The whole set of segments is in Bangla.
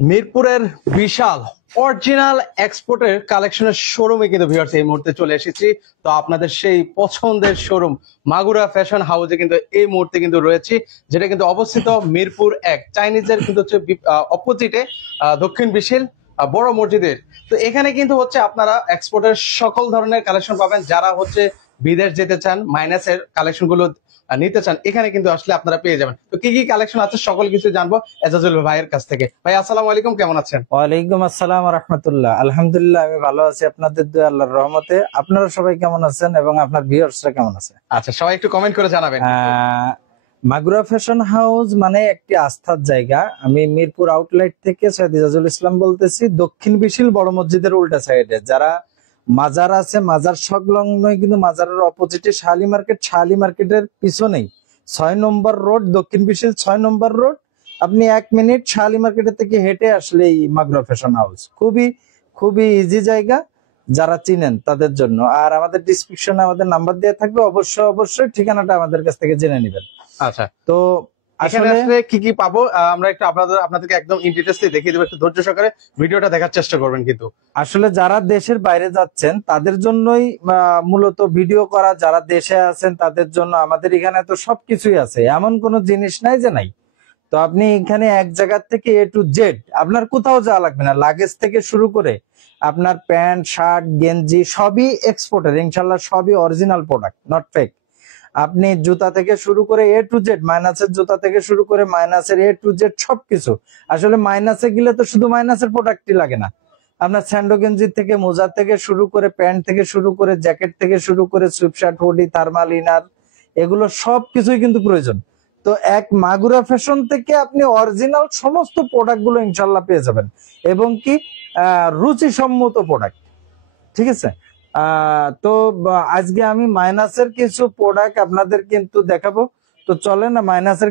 মিরপুরের বিশাল অরিজিনাল এক্সপোর্টের কালেকশনের শোরুমে কিন্তু ভিউয়ার্স এই মুহূর্তে চলে এসেছি। তো আপনাদের সেই পছন্দের শোরুম মাগুরা ফ্যাশন হাউসে কিন্তু এই মুহূর্তে কিন্তু রয়েছি, যেটা কিন্তু অবস্থিত মিরপুর 1 চাইনিজের কিন্তু হচ্ছে অপোজিটে দক্ষিণ বিশাল বড় মসজিদের। তো এখানে কিন্তু হচ্ছে আপনারা এক্সপোর্টের সকল ধরনের কালেকশন পাবেন। যারা হচ্ছে বিদেশ যেতে চান, মাইনাসের কালেকশন গুলো নিতে চান, এখানে কিন্তু আসলে আপনারা পেয়ে যাবেন। তো কি কি কালেকশন আছে সকল কিছু জানবো এজাজুল ভাইয়ের কাছ থেকে। ভাই আসসালামু আলাইকুম, কেমন আছেন? ওয়ালাইকুম আসসালাম ওয়া রাহমাতুল্লাহ। আলহামদুলিল্লাহ, আমি ভালো আছি আপনাদের দোয়া আল্লাহর রহমতে। আপনারা সবাই কেমন আছেন এবং আপনার ভিউয়ার্সরা কেমন আছে? আচ্ছা, সবাই একটু কমেন্ট করে জানাবেন। মাগুরা ফ্যাশন হাউস মানে একটি আস্থার জায়গা। আমি মিরপুর আউটলেট থেকে সৈয়দ ইজাজুল ইসলাম বলতেছি, দক্ষিণ বিশাল বড় মসজিদের উল্টা সাইডে। যারা মাজার আছে, মাজার সংলগ্নই কিন্তু মাজারের অপোজিটে শাহালি মার্কেট, শাহালি মার্কেটের পিছনেই 6 নম্বর রোড, দক্ষিণ বিশাল 6 নম্বর রোড। আপনি 1 মিনিট শাহালি মার্কেটের থেকে হেঁটে আসলেই মাগুরা ফ্যাশন হাউস। খুবই খুবই ইজি জায়গা, যারা চিনেন তাদের জন্য। আর আমাদের ডিসক্রিপশনে আমাদের নাম্বার দেওয়া থাকবে, অবশ্যই ঠিকানাটা আমাদের কাছ থেকে জেনে নেবেন। আচ্ছা, তো এখানে আসলে কি কি পাবো আমরা একটু আপনাদেরকে একদম ইন ডিটেইলসে দেখিয়ে দেব। একটু ধৈর্য সহকারে ভিডিওটা দেখার চেষ্টা করবেন। কিন্তু আসলে যারা দেশের বাইরে যাচ্ছেন তাদের জন্যই মূলত ভিডিও করা। যারা দেশে আছেন তাদের জন্য আমাদের এখানে তো সবকিছুই আছে, এমন কোনো জিনিস নাই যে নাই। তো আপনি এখানে এক জায়গা থেকে A to Z, আপনার কোথাও যাওয়া লাগবে না। লাগেজ থেকে শুরু করে আপনার প্যান্ট, শার্ট, গেঞ্জি সবই এক্সপোর্টের, ইনশাল্লাহ সবই অরিজিনাল প্রোডাক্ট, নট ফেক। আপনি জুতা থেকে শুরু করে A to Z, মাইনাসের জুতা থেকে শুরু করে মাইনাসের A to Z সবকিছু। আসলে মাইনাসে গেলে তো শুধু মাইনাসের প্রোডাক্টই লাগে না, আপনার স্যান্ডো গেঞ্জি থেকে, মোজা থেকে শুরু করে, প্যান্ট থেকে শুরু করে, জ্যাকেট থেকে শুরু করে, সুইপশার্ট, হুডি, থার্মাল ইনার, এগুলো সবকিছুই কিন্তু প্রয়োজন। তো এক মাগুরা ফ্যাশন থেকে আপনি অরিজিনাল সমস্ত প্রোডাক্ট গুলো ইনশাল্লাহ পেয়ে যাবেন, এবং কি রুচিসম্মত প্রোডাক্ট। ঠিক আছে। তো আজকে আমি মাইনাসের কিছু প্রোডাক্ট আপনাদের কিন্তু দেখাবো। তো চলেন না মাইনাসের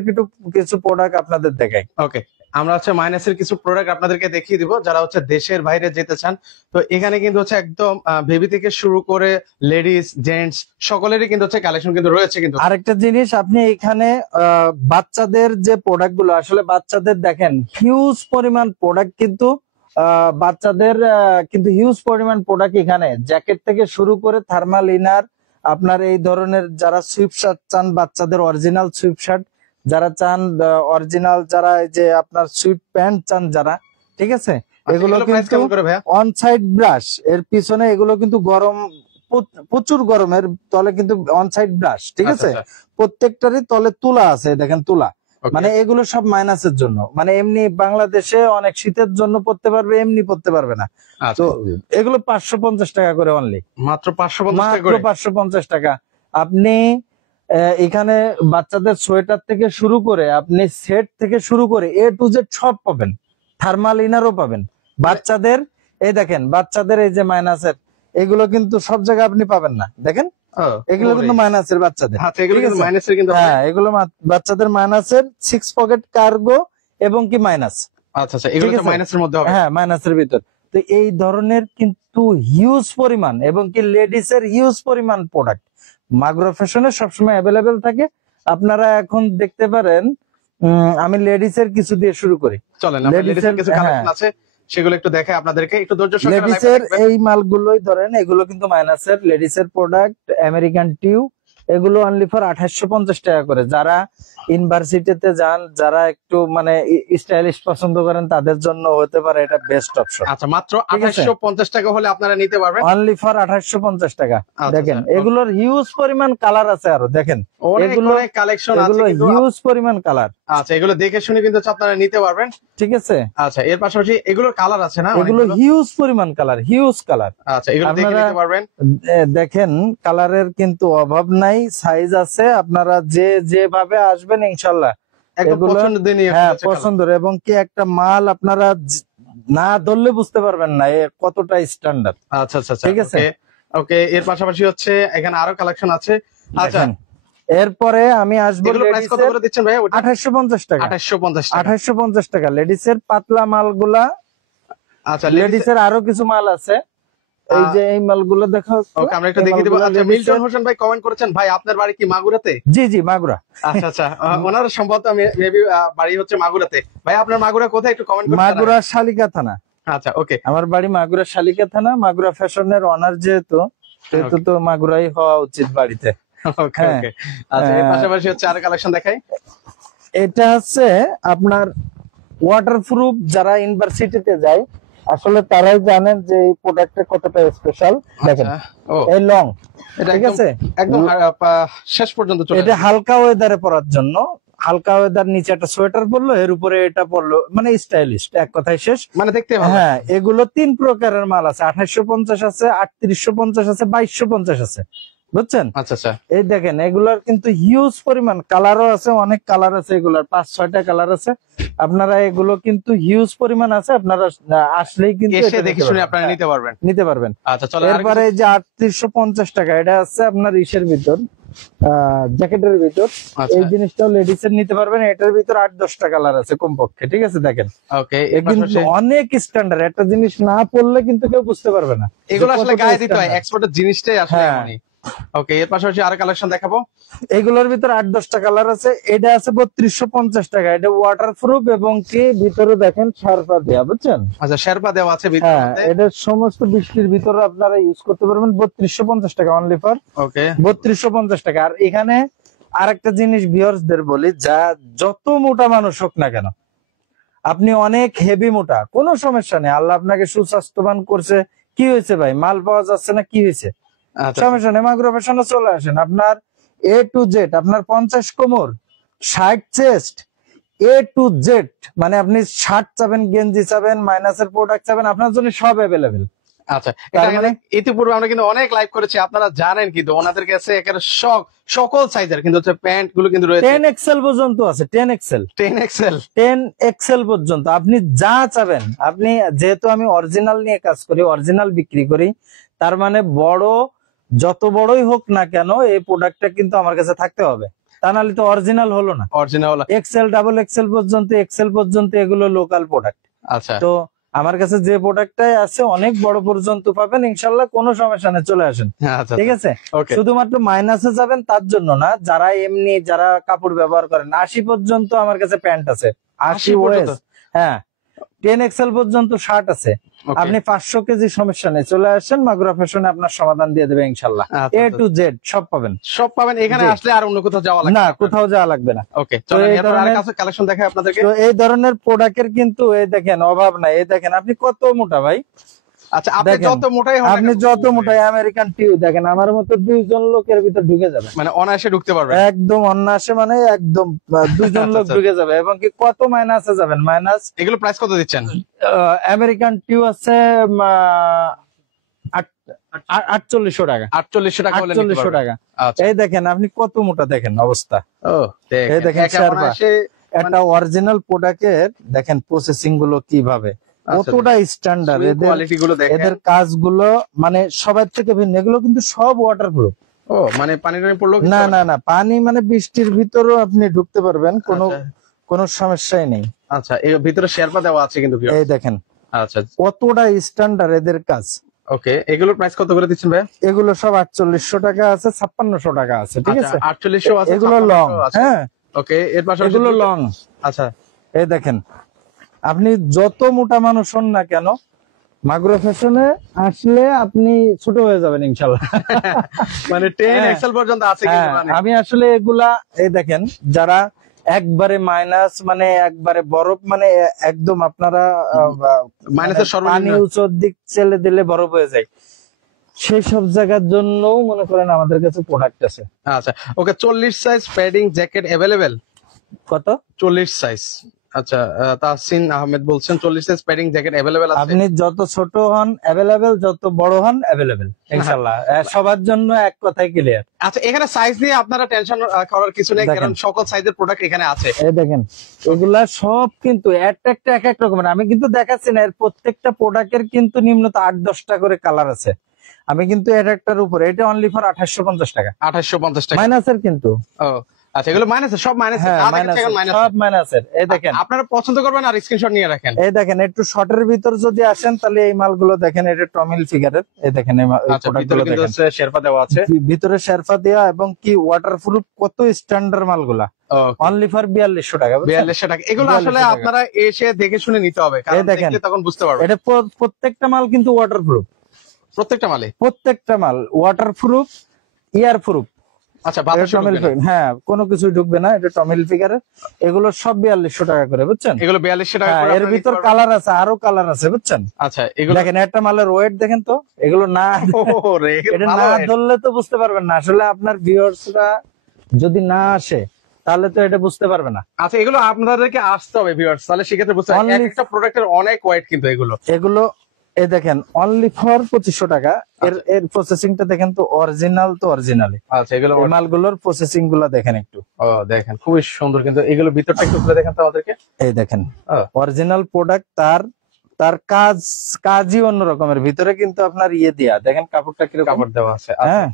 কিছু প্রোডাক্ট আপনাদের দেখাই। ওকে, আমরা হচ্ছে মাইনাসের কিছু প্রোডাক্ট আপনাদেরকে দেখিয়ে দিব যারা হচ্ছে দেশের বাইরে যেতে চান। তো এখানে কিন্তু হচ্ছে একদম বেবি থেকে শুরু করে লেডিস জেন্টস সকলেরই কিন্তু হচ্ছে কালেকশন কিন্তু রয়েছে। কিন্তু আরেকটা জিনিস, আপনি এখানে বাচ্চাদের যে প্রোডাক্ট গুলো, আসলে বাচ্চাদের দেখেন হিউজ পরিমাণ প্রোডাক্ট, কিন্তু বাচ্চাদের কিন্তু হিউজ পরিমাণ প্রোডাক্ট এখানে, জ্যাকেট থেকে শুরু করে থার্মাল ইনার, আপনার এই ধরনের যারা সুইফট শার্ট চান, বাচ্চাদের অরিজিনাল সুইফট শার্ট যারা চান, অরিজিনাল যারা এই যে আপনার সুইট প্যান্ট চান যারা, ঠিক আছে, এগুলো কিন্তু অন সাইড ব্রাশ এর পিছনে, এগুলো কিন্তু গরম, প্রচুর গরমের তলে কিন্তু অন সাইড ব্রাশ, ঠিক আছে, প্রত্যেকটারই তলে তুলা আছে, দেখেন তুলা। মানে এগুলো সব মাইনাসের জন্য, মানে এমনি বাংলাদেশে অনেক শীতের জন্য পড়তে পারবে, এমনি পড়তে পারবে না। তো এগুলো 550 টাকা করে অনলি, মাত্র 550 টাকা। আপনি এখানে বাচ্চাদের সোয়েটার থেকে শুরু করে, আপনি সেট থেকে শুরু করে A to Z সব পাবেন, থার্মাল ইনারও পাবেন বাচ্চাদের। এই দেখেন বাচ্চাদের এই যে মাইনাসের, এগুলো কিন্তু সব জায়গায় আপনি পাবেন না, দেখেন এগুলো কিন্তু মাইনাসের বাচ্চাদের। হ্যাঁ, এগুলো বাচ্চাদের মাইনাসের 6 পকেট কার্গো এবং কি মাইনাস। আচ্ছা, এগুলো তো মাইনাসের মধ্যে হবে। হ্যাঁ, মাইনাসের ভিতর। তো এই ধরনের কিন্তু হিউজ পরিমাণ, এবং কি লেডিস এর হিউজ পরিমাণ প্রোডাক্ট মাগুরা ফ্যাশনে সবসময় অ্যাভেলেবেল থাকে। আপনারা এখন দেখতে পারেন, আমি লেডিস এর কিছু দিয়ে শুরু করি। চলেন, লেডিস এর কিছু কালেকশন আছে সেগুলো একটু দেখাই আপনাদেরকে, একটু ধৈর্য সহকারে। লেডিস এর এই মালগুলোই ধরেন, এগুলো কিন্তু মাইনাসের লেডিস এর প্রোডাক্ট, আমেরিকান টিউ, এগুলো অনলি ফর 2850 টাকা করে। যারা ইউনিভার্সিটিতে যান, যারা একটু মানে স্টাইলিশ পছন্দ করেন, তাদের জন্য হতে পারে এটা বেস্ট অপশন। আচ্ছা, মাত্র 2850 টাকা হলে আপনারা নিতে পারবেন, অনলি ফর 2850 টাকা। দেখেন এগুলোর হিউজ পরিমাণ কালার আছে, আরো দেখেন এগুলো কালেকশন আছে, এগুলো হিউজ পরিমাণ কালার। আচ্ছা, এগুলো দেখে শুনে কিন্তু আপনারা নিতে পারবেন, ঠিক আছে। আচ্ছা, এর পাশাপাশি এগুলোর কালার আছে না, এগুলো হিউজ পরিমাণ কালার, হিউজ কালার। আচ্ছা, এগুলো দেখে নিতে পারবেন। দেখেন কালারের কিন্তু অভাব নাই, সাইজ আছে, আপনারা যেভাবে আসবেন ইনশাল্লাহ পছন্দের। এবং কি একটা মাল আপনারা না ধরলে বুঝতে পারবেন না কতটা স্ট্যান্ডার্ড। আচ্ছা, ঠিক আছে। ওকে, এর পাশাপাশি হচ্ছে এখানে আরো কালেকশন আছে। আচ্ছা, এরপরে আমি আসবো, 2850 টাকা। 2850 টাকা লেডিস এর পাতলা মালগুলা। আচ্ছা, লেডিস এর আরো কিছু মাল আছে, এই যে এই মালগুলো দেখাও একটু। ওকে, আমরা একটু এই দেখিয়ে দেবো। মালগুলো আচ্ছা, ladies মিল্টন এর- হোসেন ভাই কমেন্ট করেছেন, ভাই আপনার বাড়ি কি মাগুরাতে? জি জি মাগুরা। আচ্ছা আচ্ছা, ওনার সম্ভবত মেবি বাড়ি হচ্ছে মাগুরাতে। ভাই আপনার মাগুরা কোথায়, একটু কমেন্ট করে জানাবেন। মাগুরা শালিকা থানা। আচ্ছা ওকে আমার বাড়ি মাগুরা শালিকা থানা। মাগুরা ফ্যাশনের অনার যেহেতু, সেহেতু তো মাগুরাই হওয়া উচিত বাড়িতে। ওকে হ্যাঁ। ওকে। আচ্ছা, এর পাশাপাশি হচ্ছে আর কালেকশন দেখাই। এটা হচ্ছে আপনার ওয়াটারপ্রুফ। যারা ইউনিভার্সিটিতে যায় আসলে তারাই জানেন যে এই প্রোডাক্টটা কতটা স্পেশাল। দেখেন আচ্ছা, ও এই লং, এটা ঠিক একদম আছে? একদম শেষ পর্যন্ত চলে এটা আসবে। হালকা ওয়েদারে পরার জন্য। হালকা ওয়েদার, নিচে একটা সোয়েটার পরলো, এর উপরে এটা পরলো, মানে স্টাইলিশ এক কথায় শেষ। মানে দেখতে ভালো। হ্যাঁ, এগুলো 3 প্রকারের মাল আছে। 2850 আছে, 3850 আছে, 2250 আছে, বুঝছেন? আচ্ছা আচ্ছা, এই দেখেন এগুলার কিন্তু হিউজ পরিমাণ কালারও আছে, অনেক কালার আছে এগুলার, 5-6টা কালার আছে। আপনারা এগুলো কিন্তু হিউজ পরিমাণ আছে, আপনারা আসলেই কিন্তু এসে এটা দেখে নিতে শুনে পারবেন। আপনারা নিতে পারবেন। নিতে পারবেন। আচ্ছা চলো, এরপরে এই যে 3850 টাকা, এটা আছে আপনার ইসের ভিতর, জ্যাকেটের ভিতর। আচ্ছা। এই জিনিসটাও লেডিস এর নিতে পারবেন। এটার ভিতর 8-10টা কালার আছে কমপক্ষে, ঠিক আছে? দেখেন ওকে, এ কিন্তু অনেক স্ট্যান্ডার্ড। একটা জিনিস না পড়লে কিন্তু কেউ বুঝতে পারবে না এগুলো যে আসলে কতটা গায়ে দিতে হয়, standard। এক্সপোর্টের জিনিসটাই আসলে হ্যাঁ। এমনই। ওকে, এর পাশাপাশি আর কালেকশন দেখাবো। এগুলোর ভিতর 8-10টা কালার আছে। এটা আছে 3250 টাকা। এটা ওয়াটারপ্রুফ এবং কি ভিতরে দেখেন শারপা দেয়া, বুঝছেন? আচ্ছা, শেরপা দেওয়া আছে ভিতরে। হ্যাঁ, এটা সমস্ত বৃষ্টির ভিতরে আপনারা ইউজ করতে পারবেন। 3250 টাকা অনলি ফর ওকে 3250 টাকা। আর এখানে আরেকটা জিনিস ভিউয়ার্সদের বলি, যা যত মোটা মানুষ হোক না কেন, আপনি অনেক হেভি মোটা, কোনো সমস্যা নেই। আল্লাহ আপনাকে সুস্বাস্থ্যবান করছে, কি হয়েছে ভাই, মাল পাওয়া যাচ্ছে না, কি হয়েছে? আচ্ছা সমস্যা নেই, মাইক্রো ফ্যাশনে চলে আসেন। আপনার A to Z, আপনার 50 কোমর, 60 চেস্ট, A to Z, মানে আপনি শার্ট চাবেন, গেঞ্জি চাবেন, মাইনাসের প্রোডাক্ট চাবেন, আপনার জন্য সব অ্যাভেলেবেল। আচ্ছা, তার এটা মানে ইতিপূর্বে আমরা কিন্তু অনেক লাইভ করেছি, আপনারা জানেন, কিন্তু ওনাদের কাছে একেবারে সকল সাইজের কিন্তু হচ্ছে প্যান্ট গুলো কিন্তু রয়েছে। 10 এক্সেল পর্যন্ত আছে, 10 এক্সেল, 10 এক্সেল। 10 এক্সেল পর্যন্ত আপনি যা চাবেন। আপনি, যেহেতু আমি অরিজিনাল নিয়ে কাজ করি, অরিজিনাল বিক্রি করি, তার মানে বড়, যত বড়ই হোক না কেন এই প্রোডাক্টটা কিন্তু আমার কাছে থাকতে হবে, তা নাহলে তো অরিজিনাল হলো না। অরিজিনাল। এক্সেল, ডাবল এক্সেল পর্যন্ত, এক্সেল পর্যন্ত এগুলো লোকাল প্রোডাক্ট। আচ্ছা তো আমার কাছে যে প্রোডাক্টটাই আছে অনেক বড় পর্যন্ত পাবেন, ইনশাল্লাহ কোনো সমস্যা নেই, চলে আসেন, আচ্ছা, ঠিক আছে? ওকে। শুধুমাত্র মাইনাসে যাবেন তার জন্য না, যারা এমনি যারা কাপড় ব্যবহার করেন, 80 পর্যন্ত আমার কাছে প্যান্ট আছে, 80 পর্যন্ত? ওয়েস। হ্যাঁ, 10 এক্সেল পর্যন্ত শার্ট আছে। Okay. আপনি 500 কেজি সমস্যা নেই, চলে আসেন, মাগুরা ফ্যাশনে আপনার সমাধান দিয়ে দেবে ইনশাল্লাহ। আচ্ছা, A to Z সব পাবেন, সব পাবেন এখানে জি। আসলে, আর অন্য কোথাও যাওয়া লাগবে না কোথাও যাওয়া লাগবে না। ওকে, তো চলো এই এরপর আর ধরনের- কাছে কালেকশন দেখাই আপনাদেরকে। তো এই ধরনের প্রোডাক্টের কিন্তু এই দেখেন অভাব নাই। এই দেখেন আপনি কত মোটা ভাই, আচ্ছা, আপনি দেখেন, যত মোটাই হন না আপনি কেন, যত মোটাই আমেরিকান টিউ দেখেন, আমার মতো 2 জন লোকের ভিতর ঢুকে যাবে, মানে অনায়াসে ঢুকতে পারবেন। একদম অনায়াসে, মানে একদম 2 জন লোক আচ্ছা। ঢুকে যাবে। এবং কি কত মাইনাসে যাবেন, মাইনাস এগুলো প্রাইস কত দিচ্ছেন? আমেরিকান টিউ আছে 4800 টাকা, 4800 টাকা হলে নিতে 4800 পারবেন। টাকা। আচ্ছা, এই দেখেন আপনি কত মোটা, দেখেন অবস্থা। ও এই দেখেন একে শেরপা। অনায়াসে, একটা অরিজিনাল প্রোডাক্টের দেখেন প্রসেসিং গুলো কিভাবে, কতটা স্ট্যান্ডার্ড এদের, কোয়ালিটি গুলো দেখেন। এদের কাজগুলো মানে সবার থেকে ভিন্ন। এগুলো কিন্তু সব ওয়াটারপ্রুফ। ও মানে পানি টানি পড়লো না না না, পানি মানে বৃষ্টির ভিতরেও আপনি ঢুকতে পারবেন, কোনো আচ্ছা। কোনো সমস্যাই নেই। আচ্ছা, এর ভিতরে শেরপা দেওয়া আছে কিন্তু viewers। এই দেখেন আচ্ছা কতটা স্ট্যান্ডার্ড এদের কাজ। ওকে, এগুলোর প্রাইস কত করে দিচ্ছেন ভাই? এগুলো সব 4800 টাকা আছে, 5600 টাকা আছে, ঠিক আছে? 4800 আছে, এগুলো লং, 5600 আছে। হ্যাঁ ওকে, এর পাশাপাশি এগুলো লং। আচ্ছা, এই দেখেন আপনি যত মোটা মানুষ হন না কেন, মাগুরা ফ্যাশনে আসলে আপনি ছোট হয়ে যাবেন ইনশাল্লাহ। মানে 10 হ্যাঁ। এক্সেল পর্যন্ত আছে হ্যাঁ, কিন্তু, মানে আমি আসলে এগুলা, এই দেখেন যারা একবারে মাইনাস, মানে একবারে বরফ, মানে একদম আপনারা মাইনাসের পানি সর্বনিম্ন। উঁচুর দিক চেলে দিলে বরফ হয়ে যায়, সেই সব জায়গার জন্য মনে করেন আমাদের কাছে প্রোডাক্ট আছে। আচ্ছা ওকে, 40 সাইজ প্যাডিং জ্যাকেট अवेलेबल। কত? 40 সাইজ। আচ্ছা, তাহসিন আহমেদ বলছেন 40 সাইজ প্যাডিং জ্যাকেট अवेलेबल আছে। আপনি যত ছোট হন অ্যাভেলেবেল, যত বড় হন অ্যাভেলেবেল ইনশাআল্লাহ। সবার জন্য এক কথাই ক্লিয়ার। আচ্ছা, এখানে সাইজ নিয়ে আপনারা টেনশন করার কিছু নেই, দেখেন। কারণ সকল সাইজের প্রোডাক্ট এখানে আছে। এই দেখেন এগুলা সব কিন্তু একটা এক এক রকমের। আমি কিন্তু দেখাচ্ছি না, এর প্রত্যেকটা প্রোডাক্টের কিন্তু নিম্নত 8-10টা করে কালার আছে। আমি কিন্তু এর একটার উপরে, এটা অনলি ফর 2850 টাকা 2850 টাকা। মাইনাসের কিন্তু। ও আচ্ছা এগুলো মাইনাস সব মাইনাস হ্যাঁ মাইনাস, সব মাইনাসের। এই দেখেন, আপনারা পছন্দ করবেন আর স্ক্রিনশট নিয়ে রাখেন। এই দেখেন একটু শর্টের ভিতর যদি আসেন তাহলে এই মালগুলো দেখেন, এটা টমিল ফিগারের। এই দেখেন এই আচ্ছা প্রোডাক্ট ভিতরে গুলো কিন্তু দেখেন, শেরপা দেওয়া আছে, ভিতরে শেরফা দেওয়া এবং কি ওয়াটারপ্রুফ, কত স্ট্যান্ডার্ড মালগুলা। অনলি ফর 4200 টাকা, 4200 টাকা। এগুলো আসলে 4200 টাকা। আপনারা এসে দেখে শুনে নিতে হবে, কারণ এই দেখেন, দেখলে তখন বুঝতে পারবেন। এটা প্রত্যেকটা মাল কিন্তু ওয়াটারপ্রুফ, প্রত্যেকটা মালে প্রত্যেকটা মাল ওয়াটারপ্রুফ, ইয়ার প্রুফ। আচ্ছা বাতাস ঢুকবে না। হ্যাঁ কোনো কিছু ঢুকবে না, এটা টমিল ফিগারের। এগুলো সব 4200 টাকা করে, বুঝছেন? এগুলো 4200 টাকা হ্যাঁ, করে এর আপনারা ভিতর নিতে পারবেন। কালার আছে, আরো কালার আছে, বুঝছেন? আচ্ছা এগুলো দেখেন একটা মালের ওয়েট দেখেন তো, এগুলো না ওরে, এগুলো এটা ভালো না হয়। ধরলে তো বুঝতে পারবেন না। আসলে আপনার ভিউয়ার্সরা যদি না আসে তাহলে তো এটা বুঝতে পারবে না। আচ্ছা এগুলো আপনাদেরকে আসতে হবে ভিউয়ার্স, তাহলে সেক্ষেত্রে বুঝতে পারবেন। Only- একটা প্রোডাক্টের অনেক ওয়েট কিন্তু এগুলো। এগুলো এই দেখেন অনলি ফর 2500 টাকা। এর প্রসেসিংটা দেখেন তো, অরিজিনাল তো অরিজিনালি। আচ্ছা এগুলো এই মালগুলোর প্রসেসিং গুলা দেখেন একটু। ও দেখেন খুবই সুন্দর, কিন্তু এগুলো ভিতরটা একটু খুলে দেখেন তো আমাদেরকে। এই দেখেন ও, অরিজিনাল প্রোডাক্ট, তার কাজই অন্য রকমের। ভিতরে কিন্তু আপনার ইয়ে দিয়া দেখেন কাপড়টা কিরকম, কাপড় দেওয়া আছে। আচ্ছা, হ্যাঁ।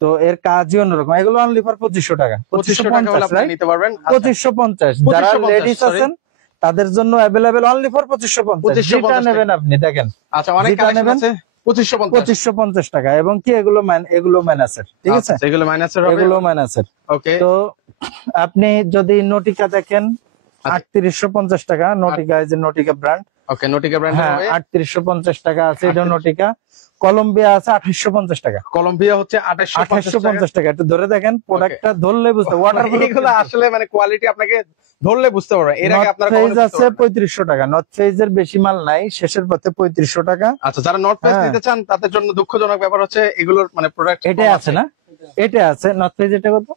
তো এর কাজই অন্যরকম। এগুলো অনলি ফর 2500 টাকা, 2500 টাকা হলে আপনারা নিতে পারবেন। আচ্ছা, 2550। যারা 2550, লেডিস sorry। আছেন তাদের জন্য অ্যাভেলেবেল অনলি ফর 2550। 2550 যেটা নেবেন আপনি দেখেন আচ্ছা অনেক যেটা কালেকশন নেবেন আছে। 2550 2550 টাকা। এবং কি এগুলো এগুলো মাইনাসের, ঠিক আছে? আচ্ছা, এগুলো মাইনাসের হবে। এগুলো মাইনাসের। ওকে তো আপনি যদি নটিকা দেখেন আচ্ছা। 3850 টাকা। নটিকা, এই যে নটিকা ব্র্যান্ড, ওকে নোটিকা ব্র্যান্ড হ্যাঁ হবে। 3850 টাকা আছে এটা নটিকা। কলম্বিয়া আছে 2850 টাকা। কলম্বিয়া হচ্ছে 2850 টাকা। 2850 টাকা। একটু ধরে দেখেন, প্রোডাক্টটা ধরলে বুঝতে ওয়াটারপ্রুফ। এগুলো আসলে মানে কোয়ালিটি আপনাকে ধরলে বুঝতে পারবেন। এর আগে আপনারা কখনো ফেজ বুঝতে আছে পারবেন না। 3500 টাকা। নর্থ ফেজের বেশি মাল নাই, শেষের পথে 3500 টাকা। আচ্ছা যারা নট পেজ হ্যাঁ। নিতে চান তাদের জন্য দুঃখজনক ব্যাপার হচ্ছে এগুলোর মানে প্রোডাক্ট এটা আছে না, এটা আছে নর্থ ফেজ। এটা কত?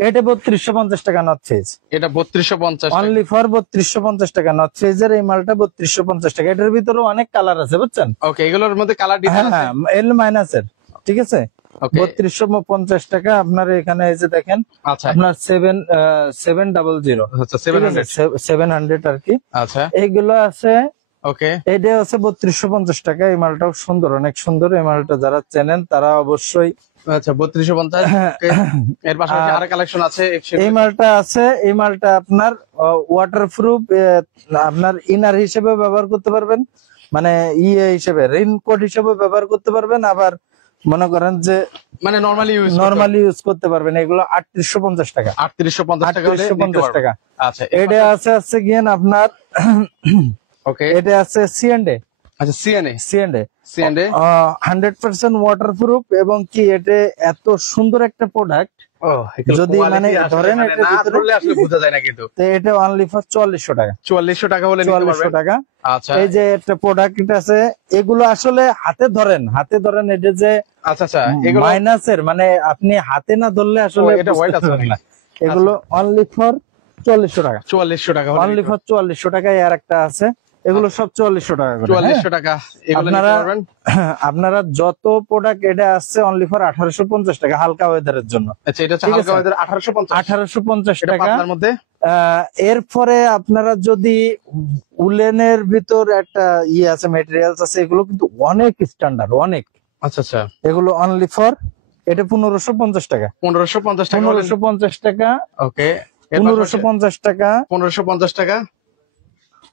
এটা 3250 টাকা নর্থ ফেজ। এটা 3250 টাকা। অনলি ফর 3250 টাকা নর্থ ফেজের এই মালটা 3250 টাকা। এটার ভিতরে অনেক কালার আছে, বুঝছেন? ওকে এগুলোর মধ্যে কালার হ্যাঁ ডিজাইন আছে। হ্যাঁ, এল মাইনাসের, ঠিক আছে? ওকে 3250 টাকা। আপনার এখানে এই যে দেখেন, আচ্ছা আপনার 700 আচ্ছা 700 700 আর কি। আচ্ছা এইগুলো আছে। ওকে এটা আছে 3250 টাকা। এই মালটাও সুন্দর, অনেক সুন্দর। এই মালটা যারা চেনেন তারা অবশ্যই। আচ্ছা 3250 ওকে। এর পাশাপাশি আরো কালেকশন আছে এই মালটা আছে। এই মালটা আপনার ওয়াটারপ্রুফ, আপনার ইনার হিসেবে ব্যবহার করতে পারবেন, মানে ইয়ে হিসেবে রেইনকোট হিসেবে ব্যবহার করতে পারবেন। আবার মনে করেন যে মানে নরমালি ইউজ করতে পারবেন। এগুলো 3850 টাকা। 3850 টাকা হলে নিতে 3850 পারবেন। টাকা। আচ্ছা এটা আছে গিয়ে আপনার ওকে এটা আছে সিএনডে। আচ্ছা সিএনএ সিএনডে সিএনএ 100% ওয়াটারপ্রুফ। এবং কি এটা এত সুন্দর একটা প্রোডাক্ট, ও যদি মানে ধরেন মানে এটার না ভিতরে- ধরলে আসলে বোঝা যায় না, কিন্তু তো এটা অনলি ফর 4400 টাকা। 4400 টাকা হলে নিতে 4400 পারবেন। টাকা। আচ্ছা এই যে একটা প্রোডাক্ট আছে, এগুলো আসলে হাতে ধরেন এটা যে আচ্ছা আচ্ছা এগুলো মাইনাসের, মানে আপনি হাতে না ধরলে আসলে এটা বুঝতে weight আছে পারবেন না। এগুলো অনলি ফর 4400 টাকা। 4400 টাকা হলে অনলি ফর 4400 টাকায় আর একটা আছে। এগুলো সব 4400 টাকা করে। 4400 টাকা এগুলো নিতে আপনারা- পারবেন। আপনারা যত প্রোডাক্ট এটা আছে অনলি ফর 1850 টাকা, হালকা ওয়েদারের জন্য। আচ্ছা এটা হচ্ছে ঠিক হালকা আছে। ওয়েদার 1850 1850 এটা টাকা। পাতলার মধ্যে। এরপরে আপনারা যদি উলেনের ভিতর একটা ইয়ে আছে, মেটেরিয়ালস আছে, এগুলো কিন্তু অনেক স্ট্যান্ডার্ড, অনেক। আচ্ছা আচ্ছা এগুলো অনলি ফর এটা 1550 টাকা। 1550 টাকা হলে 1550 টাকা। ওকে 1550 টাকা। 1550 টাকা।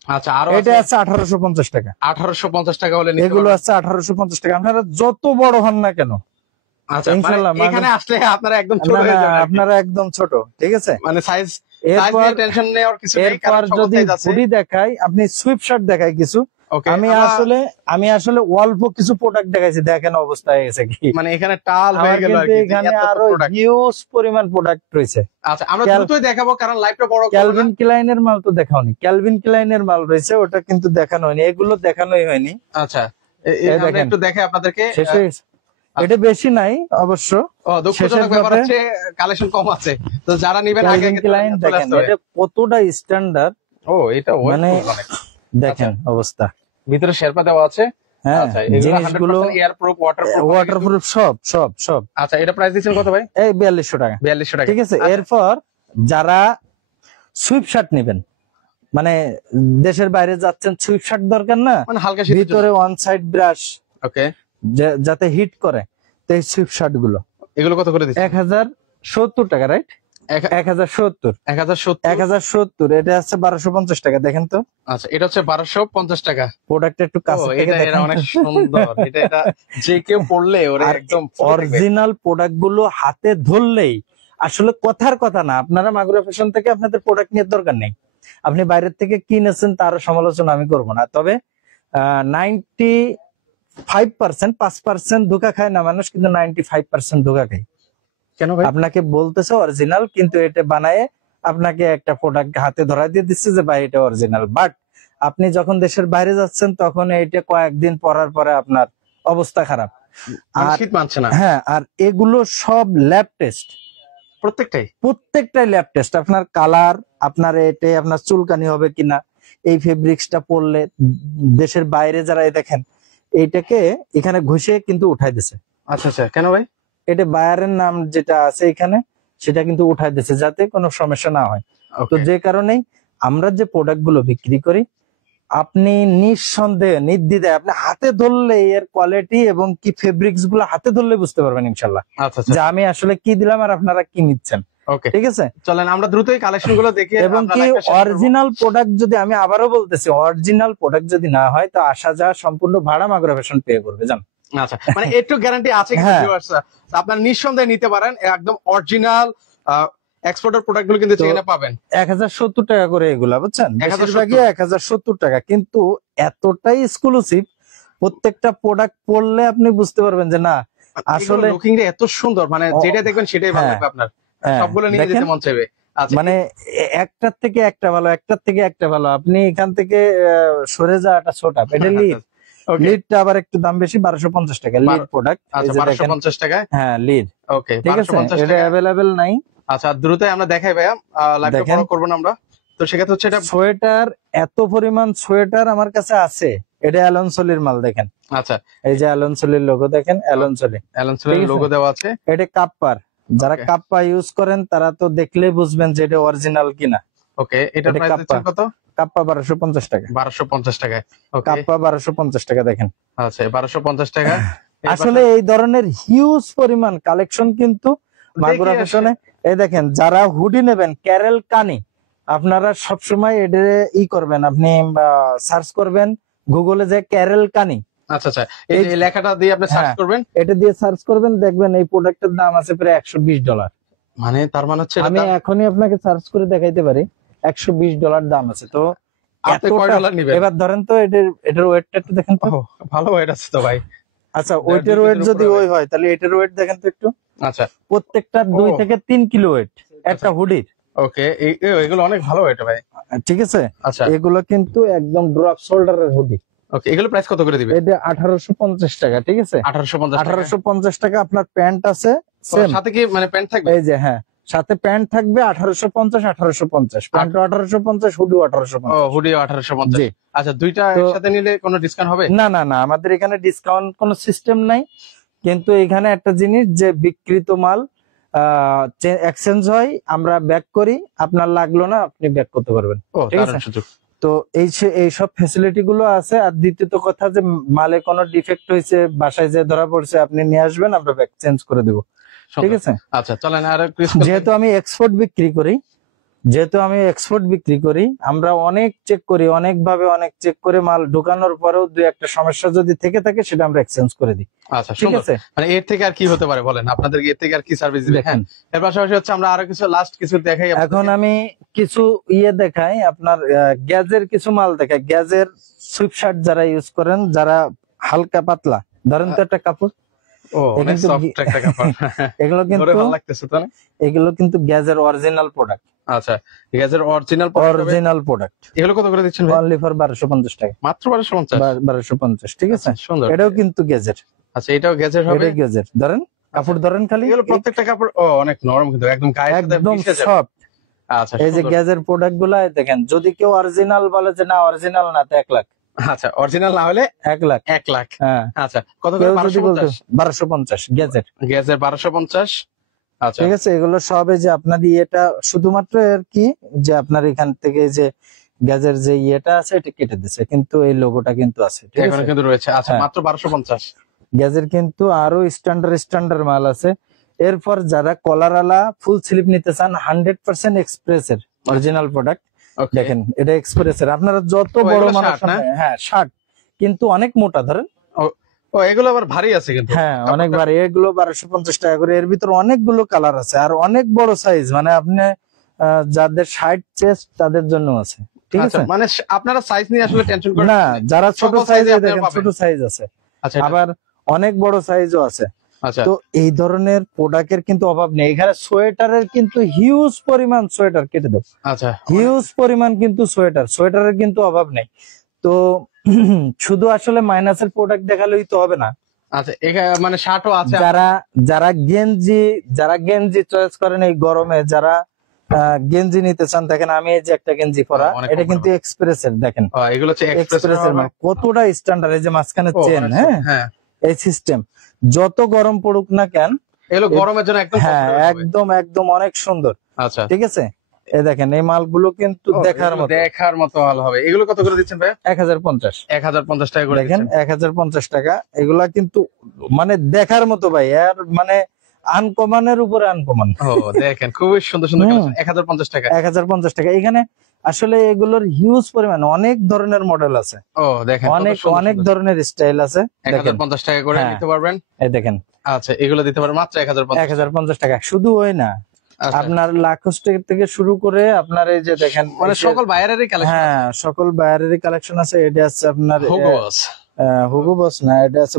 আচ্ছা আরো এটা আছে আছে 1850 টাকা। 1850 টাকা হলে নিতে এগুলো পারবেন। আছে 1850 টাকা। আপনারা যত বড় হন না কেন, আচ্ছা মানে ইনশাআল্লাহ, মানে- এখানে আসলে আপনারা একদম ছোট না, হয়ে যাবেন আর কি। আপনারা একদম ছোট, ঠিক আছে? মানে সাইজ এরপর নিয়ে টেনশন নেওয়ার কিছু নেই, এরপর কারণ যদি সব size আছে। হুডি দেখাই, আপনি সুইপ শার্ট দেখাই কিছু। ওকে আমি আসলে অল্প কিছু প্রোডাক্ট দেখাইছি, দেখেন অবস্থা হয়ে গেছে কি। মানে এখানে টাল হয়ে আমার গেল আর কিন্তু কি, এখানে এত আরো product। হিউজ পরিমাণ প্রোডাক্ট রয়েছে। আচ্ছা আমরা ক্যাল- দ্রুতই দেখাবো কারণ লাইভটা বড় করব না। ক্যালভিন ক্লাইনের মাল তো দেখাওনি। ক্যালভিন ক্লাইনের মাল রয়েছে, ওটা কিন্তু দেখানো হয়নি। এগুলো দেখানোই হয়নি। আচ্ছা এই আমরা দেখেন। একটু দেখে আপনাদেরকে। শেষ হয়ে গেছে। এটা বেশি নাই অবশ্য। ও দুঃখজনক শেষের ব্যাপার পথে- হচ্ছে কালেকশন কম আছে, তো যারা নিবেন আগে ক্যালভিন আগে ক্লাইন চলে দেখেন আসতে হবে। এটা কতটা স্ট্যান্ডার্ড, ও এটা মানে অনেক। দেখেন অবস্থা। ভিতরে শেরপা দেওয়া আছে। হ্যাঁ, আচ্ছা এগুলো জিনিসগুলো 100% এয়ার প্রুফ ওয়াটারপ্রুফ। ওয়াটারপ্রুফ সব সব সব। আচ্ছা এটা প্রাইস দিচ্ছেন কত ভাই? এই 4200 টাকা। 4200 টাকা। ঠিক আছে। এরপর যারা সুইপ শার্ট নেবেন, মানে দেশের বাইরে যাচ্ছেন, সুইপ শার্ট দরকার না, মানে হালকা শীতের ভিতরে ওয়ান সাইড ব্রাশ ওকে যাতে হিট করে, তো এই সুইপ শার্ট গুলো এগুলো কত করে দিচ্ছেন? 1070 টাকা, রাইট? 1070, 1070। এটা হচ্ছে 1250 টাকা। দেখেন তো আচ্ছা, এটা হচ্ছে 1250 টাকা। প্রোডাক্ট একটু ও, কাছে থেকে এটা দেখেন। অনেক সুন্দর। এটা যে কেউ পড়লে ওরে আর একদম ফুটে থাকবে। অরিজিনাল প্রোডাক্ট গুলো হাতে ধরলেই আসলে কথার কথা না, আপনারা মাগুরা ফ্যাশন থেকে আপনাদের প্রোডাক্ট নিয়ে দরকার নেই, আপনি বাইরের থেকে কিনেছেন তার সমালোচনা আমি করব না, তবে 95% 5% ধোকা খায় না মানুষ, কিন্তু 95% ধোকা খায়। কেন ভাই? আপনাকে বলতেছে অরিজিনাল, কিন্তু এটা বানায় আপনাকে একটা প্রোডাক্ট হাতে ধরা দিয়ে দিচ্ছে যে ভাই এটা অরিজিনাল, বাট আপনি যখন দেশের বাইরে যাচ্ছেন তখন এইটা কয়েকদিন পরার পরে আপনার অবস্থা খারাপ। মানে আর শীত মানছে না হ্যাঁ, আর এগুলো সব ল্যাব টেস্ট, প্রত্যেকটাই। Lab test. আপনার কালার, আপনার এতে আপনার চুলকানি হবে কিনা, এই ফেব্রিক্সটা পরলে দেশের বাইরে যারা এই দেখেন এইটাকে এখানে ঘষে কিন্তু উঠাই দিছে। আচ্ছা আচ্ছা, কেন ভাই? এটা বায়ারের নাম যেটা আছে এখানে সেটা কিন্তু উঠাই দিছে যাতে কোনো সমস্যা না হয়। তো Okay. যে কারণেই আমরা যে প্রোডাক্ট গুলো বিক্রি করি, আপনি নিঃসন্দেহে নির্দ্বিধায় আপনি হাতে ধরলে এর কোয়ালিটি এবং কি ফেব্রিক্স গুলো হাতে ধরলে বুঝতে পারবেন ইনশাল্লাহ আচ্ছা আচ্ছা, যে আমি আসলে কি দিলাম আর আপনারা কি নিচ্ছেন। ওকে, ঠিক আছে, চলেন আমরা দ্রুতই কালেকশন গুলো দেখি এবং আমরা কি লাইভটা শেষ করব। অরিজিনাল প্রোডাক্ট যদি, আমি আবারও বলতেছি, অরিজিনাল প্রোডাক্ট যদি না হয় তো আসা যাওয়া সম্পূর্ণ ভাড়া মাগুরা ফ্যাশন পে করবে, জান। আচ্ছা, মানে একটু গ্যারান্টি আছে কিন্তু হ্যাঁ। viewers, আপনারা নিঃসন্দেহে নিতে পারেন, একদম অরিজিনাল এক্সপোর্টের প্রোডাক্ট গুলো কিন্তু তো সেখানে পাবেন। 1070 টাকা করে এগুলা, বুঝছেন, 1070 বেশিরভাগই 1070 টাকা, কিন্তু এতটাই এক্সক্লুসিভ, প্রত্যেকটা প্রোডাক্ট পড়লে আপনি বুঝতে পারবেন যে না আসলে লুকিং এত সুন্দর, মানে যেটা দেখবেন সেটাই ভালো হ্যাঁ, লাগবে আপনার, হ্যাঁ, সবগুলো নিয়ে দেখেন, যেতে মন চাইবে। আচ্ছা, মানে একটার থেকে একটা ভালো, একটার থেকে একটা ভালো, আপনি এখান থেকে সরে যাওয়াটা ছোট আপ, এটা লিড, ওকে, লিডটা আবার একটু দাম বেশি, 1250 টাকা লিড প্রোডাক্ট। আচ্ছা 1250 টাকায়, হ্যাঁ লিড, ওকে, ঠিক আছে, 1250 এটা টাকা। অ্যাভেলেবেল নাই। আচ্ছা, দ্রুতই আমরা দেখাই ভাইয়া, লাইভটা দেখেন। বড় করব না আমরা। তো সেক্ষেত্রে হচ্ছে এটা, সোয়েটার, এত পরিমাণ সোয়েটার আমার কাছে আছে, এটা অ্যালনসলির মাল, দেখেন, আচ্ছা, এই যে অ্যালনসলির লোগো দেখেন, অ্যালনসলি, অ্যালনসনের ঠিক আছে। লোগো দেওয়া আছে। এটা কাপ্পার, যারা Okay. কাপ্পা ইউজ করেন তারা তো দেখলেই বুঝবেন যে এটা অরিজিনাল কিনা। ওকে, এটার এটা প্রাইস কাপ্পা। দিচ্ছেন কত? কাপ্পা 1250 টাকা, 1250 টাকায়। ওকে, কাপ্পা 1250 টাকা, দেখেন। আচ্ছা 1250 টাকা। আসলে এই ধরনের হিউজ পরিমাণ কালেকশন কিন্তু মাগুরা দেখি ফ্যাশনে, এই দেখেন, যারা হুডি নেবেন ক্যারেল কানি, আপনারা সবসময় এটা ই করবেন, আপনি সার্চ করবেন গুগলে যে ক্যারেল কানি, আচ্ছা আচ্ছা, এই যে লেখাটা দিয়ে আপনি সার্চ হ্যাঁ। করবেন, এটা দিয়ে সার্চ করবেন, দেখবেন এই প্রোডাক্টের দাম আছে প্রায় $120। মানে তার মানে হচ্ছে আমি এখনই আপনাকে সার্চ করে দেখাইতে পারি, $120 দাম আছে। তো আপনি কয় এতটা- ডলার নিবেন? এবার ধরেন তো এটার ওয়েটটা একটু দেখেন তো। ও, ভালো ওয়েট আছে তো ভাই। আচ্ছা, ওইটার ওয়েট দুই যদি কেজির উপরে ওই হয় তাহলে এটার ওয়েট দেখেন তো একটু। আচ্ছা, প্রত্যেকটা 2 থেকে 3 কিলো ওয়েট একটা হুডির, ওকে, এগুলো অনেক ভালো ওয়েট ভাই। ঠিক আছে। আচ্ছা, এগুলো কিন্তু একদম ড্রপ শোল্ডারের হুডি, ওকে, এগুলো প্রাইস কত করে দিবে? এটা 1850 টাকা, ঠিক আছে। 1850 টাকা। 1850 টাকা। আপনার প্যান্ট আছে সেম, সাথে কি মানে প্যান্ট থাকবে? এই যে, হ্যাঁ, সাথে প্যান্ট থাকবে 1850, প্যান্ট 1850, হুডি ও, 1850। হুডি 1850। জি। আচ্ছা, দুইটা তো- একসাথে নিলে কোনো ডিসকাউন্ট হবে? না না না, আমাদের এখানে ডিসকাউন্ট কোনো সিস্টেম নাই, কিন্তু এখানে একটা জিনিস যে বিক্রিত মাল এক্সচেঞ্জ হয়, আমরা ব্যাক করি, আপনার লাগলো না আপনি ব্যাক করতে পারবেন। ও, ঠিক দারুণ আছে। সুযোগ। তো এই সব ফ্যাসিলিটি গুলো আছে। আর দ্বিতীয়ত কথা যে মালে কোনো ডিফেক্ট হয়েছে, বাসায় যে ধরা পড়ছে, আপনি নিয়ে আসবেন, আমরা ব্যাক চেঞ্জ করে দেবো, ঠিক সুন্দর। আছে। আচ্ছা, চলেন আর যেহেতু আমি এক্সপোর্ট বিক্রি করি, আমরা অনেক চেক করি, অনেক চেক করে মাল ঢোকানোর পরেও 2-1টা সমস্যা যদি থেকে থাকে সেটা আমরা এক্সচেঞ্জ করে দিই, আচ্ছা, ঠিক সুন্দর। আছে। মানে এর থেকে আর কি হতে পারে বলেন, আপনাদের এর থেকে আর কি সার্ভিস দিবে? হ্যাঁ, দেখেন, এর পাশাপাশি হচ্ছে আমরা আরো কিছু লাস্ট কিছু দেখাই আপনাদেরকে। এখন আমি কিছু দেখাই, আপনার গ্যাজের কিছু মাল দেখাই। গ্যাজের সুইপ শার্ট যারা ইউজ করেন, যারা হালকা পাতলা, ধরেন তো একটা কাপড়, ও, অনেক কিন্তু সফট একটা কাপড়। এগুলো ধরে কিন্তু ভালো লাগতেছে তো না? এগুলো কিন্তু গ্যাজের অরিজিনাল প্রোডাক্ট, আচ্ছা, ঠিক আছে, অরিজিনাল প্রোডাক্ট। এগুলো কত করে দিচ্ছেন ভাই? অনলি ফর 1250 টাকা, মাত্র 1250। 1250, ঠিক আছে। সুন্দর। এটাও কিন্তু গ্যাজের, আচ্ছা, এটাও গ্যাজেট হবে? এটা গ্যাজের, ধরেন কাপড় ধরেন খালি, এগুলো প্রত্যেকটা কাপড় ও অনেক নরম, কিন্তু একদম গায়ে সাথে একদম মিশে যাবে। সফট। আচ্ছা, এই যে সুন্দর। গ্যাজের প্রোডাক্ট গুলা দেখেন, যদি কেউ অরিজিনাল বলে যে না অরিজিনাল না, তো 1 লাখ, আচ্ছা, অরিজিনাল না হলে 1 লাখ, 1 লাখ। হ্যাঁ। আচ্ছা, কত করে? কেউ যদি বলতো 1250। 1250 গ্যাজেট, গ্যাসের 1250। আচ্ছা, ঠিক আছে। এগুলো সব এই যে আপনার ইয়েটা শুধুমাত্র আর কি, যে আপনার এখান থেকে যে গ্যাজের যে ইয়েটা আছে এটা কেটে দিছে, কিন্তু এই লোগোটা কিন্তু আছে, ঠিক এখনো আছে। কিন্তু রয়েছে। আচ্ছা, হ্যাঁ। মাত্র 1250। গ্যাজের কিন্তু আরো স্ট্যান্ডার্ড মাল আছে। এরপর যারা কলারওয়ালা ফুল স্লিপ নিতে চান 100% এক্সপ্রেসের অরিজিনাল প্রোডাক্ট, ওকে দেখেন এটা এক্সপ্রেসের। আপনারা যত ও, বড় এগুলো মানুষ শার্ট না? হ্যাঁ শার্ট, কিন্তু অনেক মোটা ধরেন। ও ও, এগুলো আবার ভারী আছে কিন্তু। হ্যাঁ অনেক ভারী, এগুলো 1250 টাকা করে। এর ভিতর অনেকগুলো কালার আছে আর অনেক বড় সাইজ, মানে আপনি যাদের 60 চেস্ট তাদের জন্য আছে, ঠিক আচ্ছা, আছে। মানে আপনারা সাইজ নিয়ে আসলে টেনশন করেন না, যারা ছোট সকল সাইজে size-এ আপনারা দেখেন পাবেন। ছোট সাইজ আছে, আচ্ছা এটা- আবার অনেক বড় সাইজও আছে। আচ্ছা তো এই ধরনের প্রোডাক্টের কিন্তু অভাব নেই এখানে। সোয়েটারের কিন্তু হিউজ পরিমাণ সোয়েটার, কেটে দাও, আচ্ছা হিউজ পরিমাণ কিন্তু সোয়েটারের কিন্তু অভাব নেই। তো শুধু আসলে মাইনাসের প্রোডাক্ট দেখালেই তো হবে না। আচ্ছা, এখানে মানে শার্টও আছে। যারা যারা গেঞ্জি চয়েস করেন এই গরমে, যারা গেঞ্জি নিতে চান, দেখেন আমি এই যে একটা গেঞ্জি পরা, অনেক এটা কিন্তু এক্সপ্রেসের, দেখেন এগুলো হচ্ছে এক্সপ্রেসের মানে কতটা স্ট্যান্ডার্ড। এই যে মাঝখানে চেন, হ্যাঁ হ্যাঁ, এই সিস্টেম, যত গরম পড়ুক না কেন, এগুলো গরমের জন্য একদম হ্যাঁ comfortable হবে। একদম একদম অনেক সুন্দর, আচ্ছা, ঠিক আছে। এই দেখেন এই মালগুলো কিন্তু দেখার মতো। দেখার মতো ভালো হবে। এগুলো কত করে দিচ্ছেন ভাই? 1050, 1050 টাকা করে দেখেন দিচ্ছেন। 1050 টাকা। এগুলা কিন্তু মানে দেখার মতো ভাই, আর মানে আনকমনের উপরে আনকমন। ও দেখেন, খুবই সুন্দর সুন্দর হুম। কালেকশন। 1050 টাকা। 1050 টাকা। এখানে আসলে এগুলোর হিউজ পরিমাণ, অনেক ধরনের মডেল আছে, ও দেখেন, অনেক অনেক ধরনের স্টাইল আছে। দেখেন 1050 টাকা করে হ্যাঁ। নিতে পারবেন। এই দেখেন আচ্ছা, এগুলো দিতে পারবেন মাত্র 1050। 1050 টাকা। শুধু ওই না, আচ্ছা, আপনার লাখোস থেকে শুরু করে আপনার এই যে দেখেন, মানে এই যে- সকল বাইরেরই কালেকশন। হ্যাঁ সকল বাইরেরই কালেকশন আছে। এটা আছে আপনার হুগো বস। হুগো বস না, এটা আছে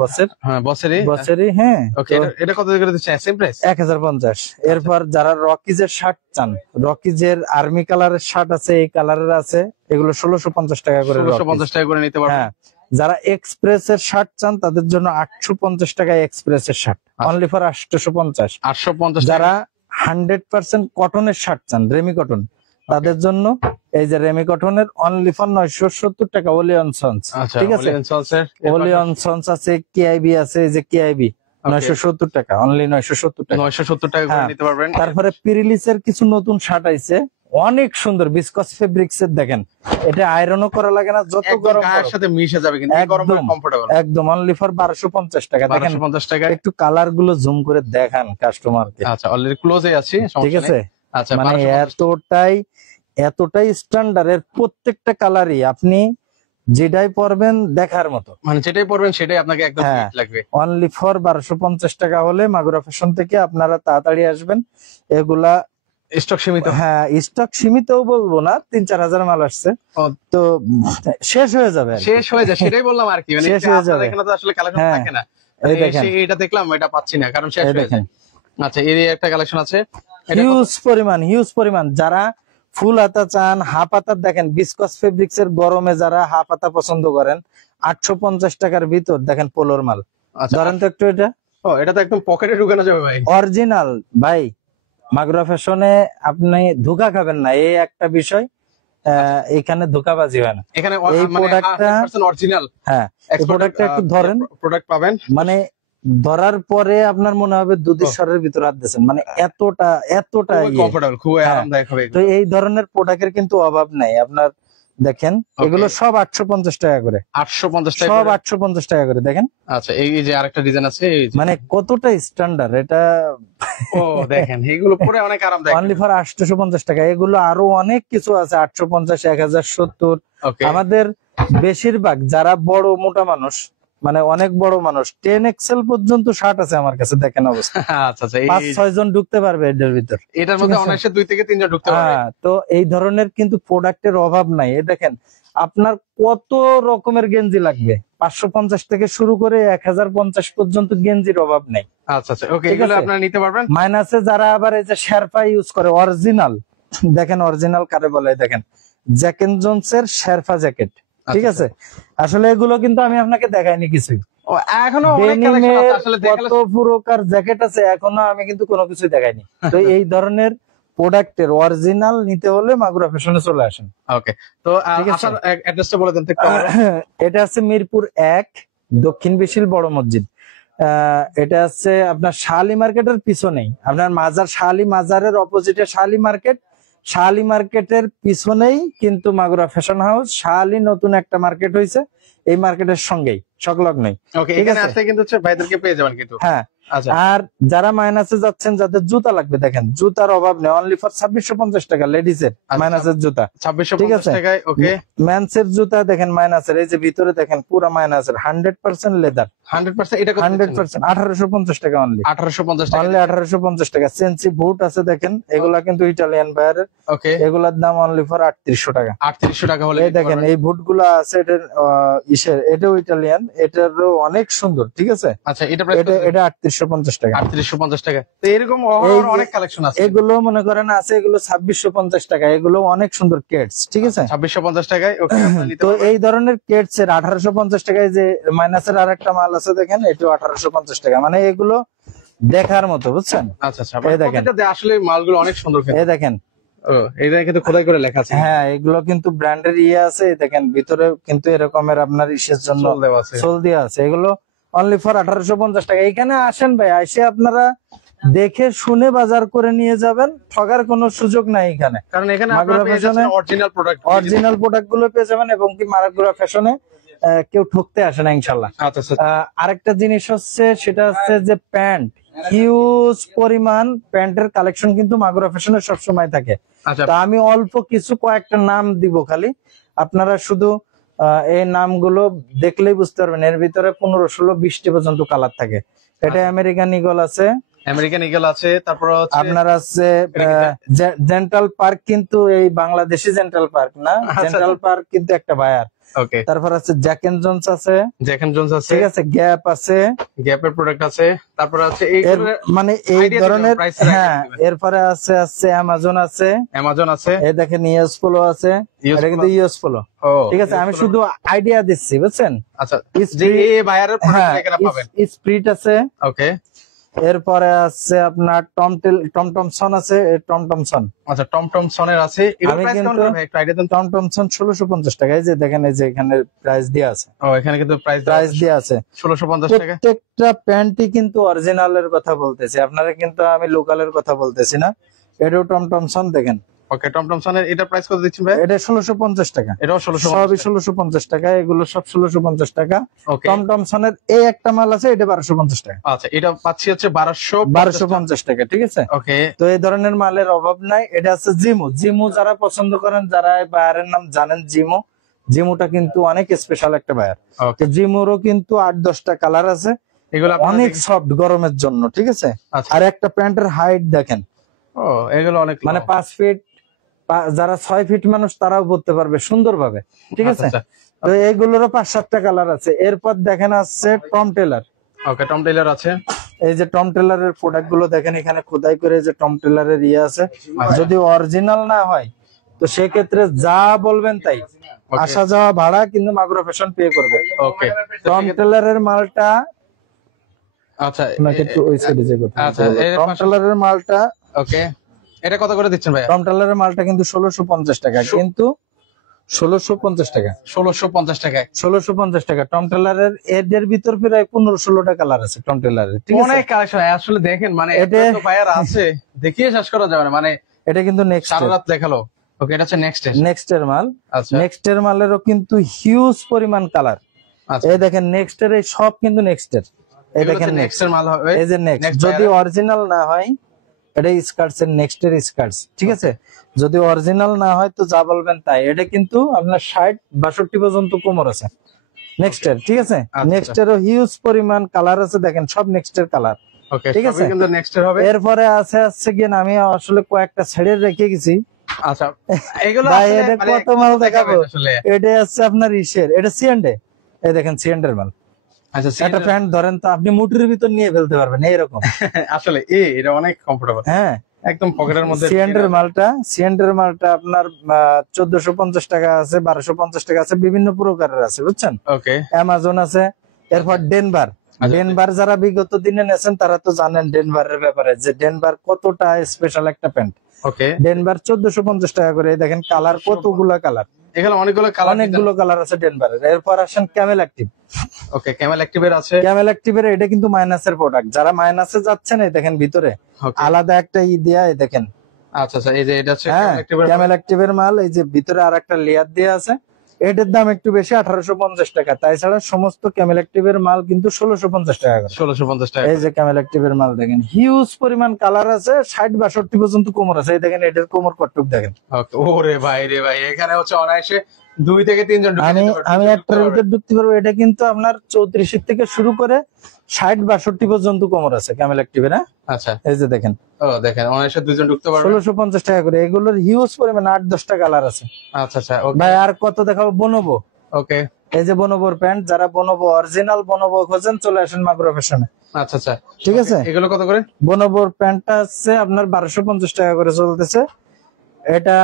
বসের, হ্যাঁ, বসেরই। বসেরই, হ্যাঁ। ওকে, এটা কত করে দিচ্ছেন? Same price. 1050। এরপর যারা রকিজের শার্ট চান, রকিজের আর্মি কালারের শার্ট আছে, এই কালারের আছে, এগুলো 1650 টাকা করে। 1650 টাকা করে নিতে পারবেন। হ্যাঁ, যারা এক্সপ্রেসের শার্ট চান তাদের জন্য 850 টাকায় এক্সপ্রেসের শার্ট, অনলি ফর 850। 850 টাকা। যারা 100% কটনের শার্ট চান, রেমি কটন, তাদের জন্য এই যে রেমি কটনের অনলি ফর 970 টাকা, ওলিয়ন সন্স, আচ্ছা, ঠিক আছে। ওলিয়ন সলসের। ওলিয়ন সন্স আছে, কেআইবি আছে, এই যে কেআইবি 970 টাকা, অনলি 970 টাকা। 970 টাকা করে হ্যাঁ। নিতে পারবেন। তারপরে পিরিলিসের কিছু নতুন শার্ট আইছে, অনেক সুন্দর, বিসকস ফেব্রিক্স এর, দেখেন এটা আয়রনও করা লাগে না, যত একদম গরম গায়ের পড়ুক। সাথে মিশে যাবে, কিন্তু এই গরমে একদম। কমফোর্টেবল। একদম অনলি ফর 1250 টাকা। দেখেন 1250 টাকা। একটু কালার গুলো জুম করে দেখান কাস্টমারকে, আচ্ছা, অলরেডি ক্লোজে আছি, ঠিক সমস্যা আছে। নেই। আচ্ছা, মানে 1250 এতটাই স্ট্যান্ডার্ড, এর প্রত্যেকটা কালারই আপনি যেটাই পরবেন দেখার মতো। মানে যেটাই পড়বেন সেটাই আপনাকে একদম হ্যাঁ। ফিট লাগবে। অনলি ফর 1250 টাকা হলে মাগুরা ফ্যাশন থেকে আপনারা তাড়াতাড়ি আসবেন। এগুলা স্টক সীমিত। হ্যাঁ স্টক সীমিতও বলবো না, 3-4 হাজার মাল আসছে, ও, তো শেষ হয়ে যাবে আর কি। শেষ হয়ে যায়, সেটাই বললাম আর কি। মানে শেষ হয়ে আপনাদের যাবে। এখানে তো আসলে কালেকশন হ্যাঁ। থাকে না। এই দেখেন। এটা দেখলাম, এটা পাচ্ছি না, কারণ শেষ এই হয়ে দেখেন যায়। আচ্ছা, এর একটা কালেকশন আছে। এটা হিউজ পরিমাণ। যারা ফুল হাতা চান, হাফ হাতার, দেখেন বিসকস ফেব্রিক্স এর গরমে যারা হাফ হাতা পছন্দ করেন, 850 টাকার ভিতর দেখেন পোলোর মাল। আচ্ছা, ধরেন তো একটু, এটা ও, এটা তো একদম পকেটে ঢুকানো যাবে ভাই। অরিজিনাল ভাই। মাগুরা ফ্যাশনে আপনি ধোকা খাবেন না, এই একটা বিষয়, এখানে ধোকাবাজি হয় না। এখানে এই মানে প্রোডাক্টটা 100% অরিজিনাল হ্যাঁ, এই প্রোডাক্টটা একটু ধরেন, প্রোডাক্ট পাবেন। মানে ধরার পরে আপনার মনে হবে দুধের স্বরের ভিতরে হাত দিয়েছেন, মানে এতটা খুবই ইয়ে। কমফোর্টেবল, খুবই হ্যাঁ। আরামদায়ক হবে তো এগুলো। এই ধরনের প্রোডাক্টের কিন্তু অভাব নাই আপনার। দেখেন এগুলো সব 850 টাকা করে, 850 টাকা সব করে। 850 টাকা করে। দেখেন আচ্ছা, এই যে আরেকটা ডিজাইন আছে, এই যে। মানে কতটা স্ট্যান্ডার্ড এটা। ও দেখেন, এগুলো পরে অনেক আরামদায়ক। অনলি ফর 850 টাকা। এগুলো আরো অনেক কিছু আছে, 850, 1070। ওকে, আমাদের বেশিরভাগ যারা বড় মোটা মানুষ, মানে অনেক বড় মানুষ, 10 এক্সেল পর্যন্ত শার্ট আছে আমার কাছে, দেখেন অবস্থা। আচ্ছা আচ্ছা, 5-6 জন ঢুকতে পারবে এটার ভিতর। এটার মধ্যে ঠিক আছে। অনায়াসে 2 থেকে 3 জন ঢুকতে পারবে। হ্যাঁ, তো এই ধরনের কিন্তু প্রোডাক্টের অভাব নাই। এই দেখেন আপনার কত রকমের গেঞ্জি লাগবে, 550 থেকে শুরু করে 1050 পর্যন্ত গেঞ্জির অভাব নাই। আচ্ছা আচ্ছা, ওকে, ঠিক এগুলো আছে। আপনারা নিতে পারবেন। মাইনাসে যারা আবার এই যে শেরপা ইউজ করে, অরিজিনাল, দেখেন অরিজিনাল কারে বলে, দেখেন জ্যাক এন্ড জোনস এর শেরপা জ্যাকেট, ঠিক আছে। আসলে এগুলো কিন্তু আমি আপনাকে দেখাইনি কিছুই। ও, এখনো অনেক কালেকশন আছে আসলে, দেখালে। কত পুরোকার জ্যাকেট আছে, এখনো আমি কিন্তু কোনো কিছুই দেখাইনি। তো এই ধরনের প্রোডাক্টের অরিজিনাল নিতে হলে মাগুরা ফ্যাশনে চলে আসেন। ওকে, তো ঠিক আছে। আসার অ্যাড্রেসটা বলে দেন তো একটু আমাকে। এটা আছে মিরপুর 1, দক্ষিণ বিশিল বড় মসজিদ। এটা আছে আপনার শাহালি মার্কেটের পিছনেই, আপনার মাজার, শাহালি মাজারের অপোজিটে শাহালি মার্কেট, শাহালি মার্কেটের পিছনেই কিন্তু মাগুরা ফ্যাশন হাউস। শাহালি নতুন একটা মার্কেট হয়েছে, এই মার্কেটের সঙ্গেই সংলগ্নই। ওকে, ঠিক এখানে আছে? আসলে কিন্তু হচ্ছে ভাইদেরকে পেয়ে যাবেন কিন্তু। হ্যাঁ। আচ্ছা, আর যারা মাইনাসে যাচ্ছেন, যাদের জুতা লাগবে, দেখেন জুতার অভাব নেই, অনলি ফর 2650 টাকা লেডিসের মাইনাসের জুতা। ঠিক 2650 আছে? টাকায়। ওকে, মেন্সের জুতা দেখেন মাইনাসের, এই যে ভিতরে দেখেন পুরা মাইনাসের 100% লেদার, 100%। এটা কত দিচ্ছেন? 100% 1850 টাকা অনলি, 1850 টাকা। অনলি 1850 টাকা। সেন্সি বুট আছে দেখেন, এগুলা কিন্তু ইটালিয়ান বায়ারের, ওকে, এগুলার দাম অনলি ফর 3800 টাকা। 3800 টাকা হলে এই দেখেন এই বুট গুলা আছে, এটার এটাও ইটালিয়ান, এটারও অনেক সুন্দর। ঠিক আছে? আচ্ছা, এটা প্রাইস এটা এটা 3850 টাকা। 3850 টাকা। তো এরকম এই যে অনেক কালেকশন আছে। এগুলো মনে করেন আছে, এগুলো 2650 টাকা, এগুলো অনেক সুন্দর কেটস। ঠিক আছে? 2650 টাকায়। ওকে, তো এই ধরনের কেটস এর 1850 টাকায়, যে মাইনাসের আরেকটা মাল আছে দেখেন, এটাও 1850 টাকা। মানে এগুলো দেখার মতো, বুঝছেন? আচ্ছা আচ্ছা, এই দেখেন, প্রত্যেকটা আসলে মালগুলো অনেক সুন্দর কিন্তু। এই দেখেন। ও, এইটা কিন্তু খোদাই করে লেখা আছে। হ্যাঁ, এগুলো কিন্তু ব্র্যান্ডের আছে, এই দেখেন ভিতরে কিন্তু এরকমের আপনার ইসের জন্য সোল দেওয়া আছে। সোল দেওয়া আছে। এগুলো অনলি ফর 1850 টাকা। এখানে আসেন ভাই, এসে আপনারা দেখে শুনে বাজার করে নিয়ে যাবেন, ঠগার কোনো সুযোগ নাই এখানে। কারণ এখানে মাগুরা আপনারা পেয়ে যাচ্ছেন ফ্যাশনে অরিজিনাল প্রোডাক্ট। অরিজিনাল প্রোডাক্ট গুলো পেয়ে যাবেন, এবং কি মাগুরা ফ্যাশনে কেউ ঠকতে আসে না ইনশাল্লাহ। আচ্ছা আচ্ছা, আরেকটা জিনিস হচ্ছে, সেটা হচ্ছে যে প্যান্ট, হিউজ পরিমাণ প্যান্টের কালেকশন কিন্তু মাগুরা ফ্যাশনে সবসময় থাকে। আচ্ছা, তা আমি অল্প কিছু কয়েকটা নাম দিব খালি, আপনারা শুধু এই নামগুলো দেখলেই বুঝতে পারবেন। এর ভিতরে 15, 16, 20টি পর্যন্ত কালার থাকে। এটা আমেরিকান ইগল আছে, আমেরিকান ইগল আছে, তারপর হচ্ছে আপনার আছে জেন্টাল পার্ক, কিন্তু এই বাংলাদেশি জেন্টাল পার্ক না, আচ্ছা, জেন্টাল পার্ক কিন্তু একটা বায়ার। ওকে, তারপর আছে জ্যাক এন্ড জোন্স আছে, জ্যাক এন্ড জোন্স আছে, ঠিক আছে, গ্যাপ আছে, গ্যাপের প্রোডাক্ট আছে, তারপর আছে এর মানে এই idea ধরনের। দিবেন, price এর idea হ্যাঁ, দিবেন। এরপরে আছে আছে অ্যামাজন আছে, অ্যামাজন আছে, এই দেখেন ইউএস পোলো আছে, US এটা কিন্তু Polo। US polo. ও, ঠিক আছে, আমি শুধু আইডিয়া দিচ্ছি, বুঝছেন? আচ্ছা, যে এই বায়ারের হ্যাঁ, প্রোডাক্ট এখানে পাবেন। স্প্রিট আছে, ওকে, এরপরে আছে আপনার টমটমসন আছে, টমটমসন। আচ্ছা, টমটমসনের আছে। এর আমি প্রাইস কেমন কিন্তু করে ভাই, একটু আইডিয়া দেন তো। টমটমসন 1650 টাকা, এই যে দেখেন, এই যে এখানে প্রাইস দেওয়া আছে, ও, এখানে কিন্তু প্রাইস দেওয়া আছে। 1650 টাকা। প্রত্যেকটা প্যান্টই কিন্তু অরিজিনালের কথা বলতেছি, আপনারা কিন্তু আমি লোকালের কথা বলতেছি না। এটাও টমটমসন দেখেন, ওকে, টমটমসনের এটা প্রাইস কত দিচ্ছেন ভাই? এটা 1650 টাকা, এটাও সবই 1650। 1650 টাকা, এগুলো সব 1650 টাকা। ওকে, টমটমসনের এই একটা মাল আছে, এটা 1250 টাকা, আচ্ছা, এটা পাচ্ছি হচ্ছে 1250 টাকা। ঠিক আছে? ওকে, তো এই ধরনের মালের অভাব নাই। এটা আছে জিমু। জিমু যারা পছন্দ করেন, যারা এই বায়ারের নাম জানেন, জিমুটা কিন্তু অনেক স্পেশাল একটা বায়ার। ওকে, তো জিমুরও কিন্তু 8-10টা কালার আছে, এগুলো আপনারা অনেক সফট গরমের জন্য। ঠিক আছে? আচ্ছা, আর একটা প্যান্টের হাইট দেখেন, ও, এগুলো অনেক মানে 5 ফিট, যারা 6 ফিট মানুষ তারাও পড়তে পারবে সুন্দরভাবে। ঠিক আছে? আচ্ছা, তো এইগুলোরও 5-7টা কালার আছে। এরপর দেখেন আছে টম টেলার। ওকে, টম টেইলর আছে। এই যে টম টেলারের প্রোডাক্ট গুলো দেখেন, এখানে খোদাই করে যে টম টেলারের আছে, যদি অরিজিনাল না হয় তো সেক্ষেত্রে যা বলবেন তাই, আসা যাওয়া ভাড়া কিন্তু মাগুরা ফ্যাশন পে করবে। ওকে, টম টেলারের মালটা, আচ্ছা, আপনাকে একটু ওই সাইডে যে কথা আচ্ছা, এর টম টেলারের মালটা, ওকে, এটা কত করে দিচ্ছেন ভাই? টম টেলারের মালটা কিন্তু 1650 টাকা, কিন্তু 1650 টাকা, 1650 টাকায় 1650 টাকা। টম টেলারের এর ভিতর প্রায় 15-16টা কালার আছে টম টেলারের। ঠিক আছে? অনেক কালেকশন আসলে দেখেন, মানে এটা- এত বায়ার আছে, দেখিয়ে শেষ করা যাবে না, মানে এটা কিন্তু নেক্সট সারা রাত দেখালো। ওকে, এটা হচ্ছে নেক্সট। এর মাল। আচ্ছা, নেক্সট এর মালেরও কিন্তু হিউজ পরিমাণ কালার। আচ্ছা, এই দেখেন নেক্সট এর এই সব কিন্তু নেক্সট এর, এই দেখেন নেক্সট নেক্সট, এর মাল হবে। এই যে নেক্সট। Next যদি buyer- অরিজিনাল না হয়, এটা স্কার্টস এর নেক্সট এর স্কার্টস। ঠিক আছে? যদি অরিজিনাল না হয় তো যা বলবেন তাই। এটা কিন্তু আপনার 60-62 পর্যন্ত কোমর আছে নেক্সট এর। ঠিক আছে? আচ্ছা। নেক্সট এরও হিউজ পরিমাণ কালার আছে, দেখেন সব নেক্সট এর কালার। ওকে, ঠিক ঠিক আছে? আছে, কিন্তু নেক্সট এর হবে। এরপরে আছে গিয়ে, আমি আসলে কয়েকটা ছেড়ে রেখে গেছি আচ্ছা, এগুলো ভাই, আসলে এটা মানে কত মাল দেখাবো। আসলে। এটা আছে আপনার ইসের, এটা সিএন্ডে। এই দেখেন সিএন্ডের মাল। আচ্ছা, একটা প্যান্ট ধরেন তো আপনি মুঠের ভিতর নিয়ে ফেলতে পারবেন এইরকম। আসলে এটা অনেক কমফোর্টেবল, হ্যাঁ, একদম পকেটের মধ্যে। সিএন্ডের মালটা আপনার 1450 টাকা আছে, 1250 টাকা আছে, বিভিন্ন প্রকারের আছে, বুঝছেন? ওকে, অ্যামাজন আছে। এরপর ডেনভার। ডেনভার যারা বিগত দিনে নেছেন তারা তো জানেন ডেনভারের ব্যাপারে, যে ডেনভার কতটা স্পেশাল একটা প্যান্ট। ওকে, ডেনভার 1450 টাকা করে। এই দেখেন কালার, কতগুলা কালার, এখানে অনেকগুলো কালার, অনেকগুলো কালার আছে ডেনভারের। এরপর আসেন ক্যামেল অ্যাক্টিভ। ওকে, ক্যামেল অ্যাক্টিভের আছে। ক্যামেল অ্যাক্টিভের এটা কিন্তু মাইনাসের প্রোডাক্ট। যারা মাইনাসে যাচ্ছেন, এই দেখেন ভিতরে Okay, আলাদা একটা দেয়া, এই দেখেন। আচ্ছা আচ্ছা, এই যে এটা হচ্ছে হ্যাঁ, Camel Active এর ক্যামেল অ্যাক্টিভের মাল। এই যে ভিতরে আর একটা লেয়ার দেয়া আছে, এটার দাম একটু বেশি 1850 টাকা। তাছাড়া সমস্ত ক্যামেল অ্যাক্টিভের মাল কিন্তু 1650 টাকা করে। 1650 টাকা। এই যে ক্যামেল অ্যাক্টিভের মাল দেখেন, হিউজ পরিমাণ কালার আছে, 60-62 পর্যন্ত কোমর আছে। এই দেখেন এটার কোমর কটুক দেখেন। ওকে, ওরে ভাই রে ভাই, এখানে হচ্ছে অনায়াসে 2 থেকে 3 জন ঢুকে আমি যেতে পারবে, আমি ঢুকতে একটার পারবে। ভিতর ঢুকতে পারবো। এটা কিন্তু আপনার 34 থেকে শুরু করে 60-62 পর্যন্ত কোমর আছে ক্যামেল অ্যাক্টিভের। হ্যাঁ, আচ্ছা, এই যে দেখেন ও দেখেন অনায়াসে 2 জন ঢুকতে পারবে। 1650 টাকা করে। এগুলোর হিউজ পরিমাণ 8-10টা কালার আছে। আচ্ছা আচ্ছা, ওকে ভাই আর কত দেখাবো? বনবো। ওকে, এই যে বনবোর প্যান্ট, যারা বনবো অরিজিনাল বনবো খোঁজেন চলে আসেন মাগুরা ফ্যাশনে। আচ্ছা আচ্ছা, ঠিক আছে। এগুলো কত করে? বনবোর প্যান্টটা হচ্ছে আপনার 1250 টাকা করে চলতেছে। এটা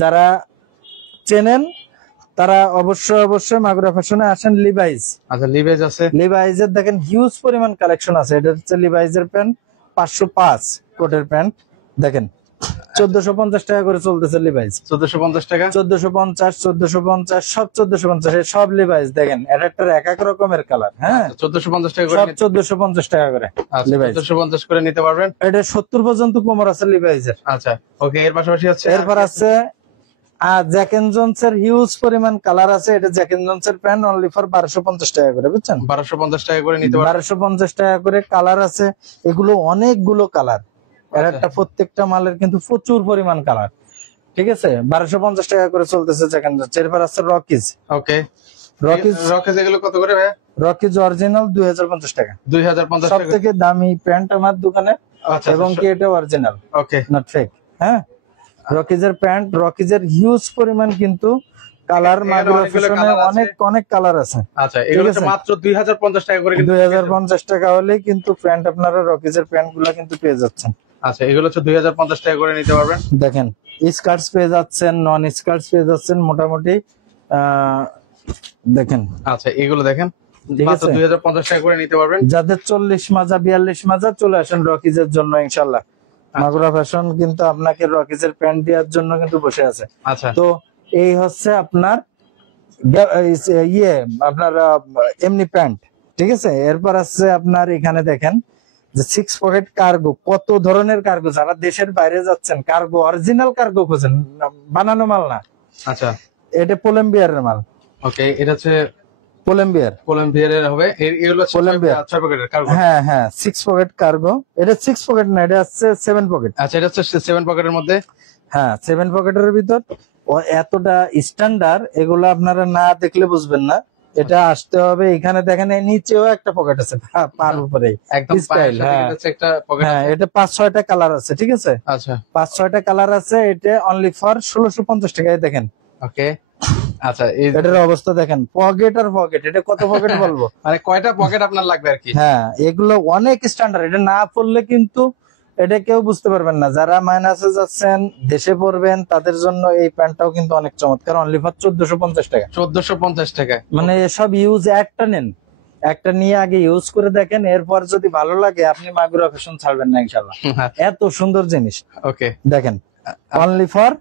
যারা চেনেন তারা অবশ্যই মাগুরা ফ্যাশনে আসেন। লিভাইস, আচ্ছা, লিভেজ আছে। লিভাইজের দেখেন হিউজ পরিমাণ কালেকশন আছে। এটা হচ্ছে লিভাইজের প্যান্ট 505 কোটের প্যান্ট দেখেন, 1450 টাকা করে চলতেছে লিভাইজ। 1450 টাকা, 1450 সব 1450 সব লিভাইজ দেখেন, একটা এক এক রকমের কালার। হ্যাঁ, 1450 টাকা করে সব 1450 টাকা করে আচ্ছা, লিভাইজ। 1450 করে নিতে পারবেন। এটা 70 পর্যন্ত কোমর আছে লিভাইজের। আচ্ছা, ওকে, এর পাশাপাশি হচ্ছে এরপর আছে জ্যাক এন্ড জোনস এর হিউজ পরিমাণ কালার আছে। এটা জ্যাক এন্ড জোনস এর প্যান্ট অনলি ফর 1250 টাকা করে, বুঝছেন? 1250 টাকা করে নিতে পারবেন। 1250 টাকা করে কালার আছে। এগুলো অনেকগুলো কালার, এর একটা প্রত্যেকটা মালের কিন্তু প্রচুর পরিমাণ কালার। ঠিক আছে, 1250 টাকা করে চলতেছে জ্যাক এন্ড জোনস। এরপর আছে রকিজ। ওকে, রকিজ এগুলো কত করে ভাই? রকিজ অরিজিনাল 2050 টাকা। 2050 সব টাকা। থেকে দামি প্যান্ট আমার দোকানে, আচ্ছা, এবং কি এটা অরিজিনাল, ওকে, নট ফেক। হ্যাঁ, রকিজের প্যান্ট, রকিজের হিউজ পরিমাণ কিন্তু কালার, মাগুরা ফ্যাশনে অনেক কালার আছে। আচ্ছা, এগুলো হচ্ছে মাত্র 2050 টাকা করে কিন্তু 2050 টাকা হলে কিন্তু প্যান্ট আপনারা রকিজের প্যান্ট গুলা কিন্তু পেয়ে যাচ্ছেন। আচ্ছা, এগুলো হচ্ছে 2050 টাকা করে নিতে পারবেন। দেখেন স্কার্টস পেয়ে যাচ্ছেন, নন স্কার্টস পেয়ে যাচ্ছেন মোটামুটি। দেখেন, আচ্ছা, এগুলো দেখেন ঠিক মাত্র আছে। 2050 টাকা করে নিতে পারবেন। যাদের 40 মাজা 42 মাজা চলে আসেন রকিজের জন্য ইনশাল্লাহ। মাগুরা ফ্যাশন কিন্তু আপনাকে রকিজের প্যান্ট দেওয়ার জন্য কিন্তু বসে আছে। আচ্ছা, তো এই হচ্ছে আপনার আপনার এমনি প্যান্ট। ঠিক আছে, এরপর আছে আপনার এখানে দেখেন যে 6 পকেট কার্গো, কত ধরনের কার্গো। যারা দেশের বাইরে যাচ্ছেন, কার্গো অরিজিনাল কার্গো খোঁজেন, বানানো মাল না। আচ্ছা, এটা পোলেম্বিয়ারের মাল। ওকে, এটা হচ্ছে পোলেম্বিয়ার, কলম্বিয়ারের হবে। এগুলো হচ্ছে কলম্বিয়া। 6 পকেটের কার্গো। হ্যাঁ 6 পকেট কার্গো। এটা 6 পকেট না, এটা হচ্ছে 7 পকেট। আচ্ছা, এটা হচ্ছে 7 পকেটের মধ্যে। হ্যাঁ, 7 পকেটের ভিতর। ও এতটা স্ট্যান্ডার্ড, এগুলো আপনারা না দেখলে বুঝবেন না। এটা আসতে হবে। এখানে দেখেন এই নিচেও একটা পকেট আছে, পার উপরে একদম পায়ের সাথে হ্যাঁ। কিন্তু হচ্ছে একটা পকেট হ্যাঁ, আছে। এটা 5-6টা কালার আছে। ঠিক আছে, আচ্ছা, 5-6টা কালার আছে। এটা অনলি ফর 1650 টাকায় দেখেন। ওকে, আচ্ছা, এই এটার অবস্থা দেখেন, পকেট আর পকেট। এটা কত পকেট বলবো? মানে কয়টা পকেট আপনার লাগবে আর কি। হ্যাঁ, এগুলো অনেক স্ট্যান্ডার্ড। এটা না পড়লে কিন্তু এটা কেউ বুঝতে পারবেন না। যারা মাইনাসে যাচ্ছেন, দেশে পড়বেন, তাদের জন্য এই প্যান্টটাও কিন্তু অনেক চমৎকার। অনলি ফর 1450 টাকা। 1450 টাকা। মানে এসব ইউজ একটা নেন, একটা নিয়ে আগে ইউজ করে দেখেন। এরপর যদি ভালো লাগে আপনি মাগুরা ফ্যাশন ছাড়বেন না ইনশাল্লাহ। এত সুন্দর জিনিস ওকে, দেখেন, অনলি ফর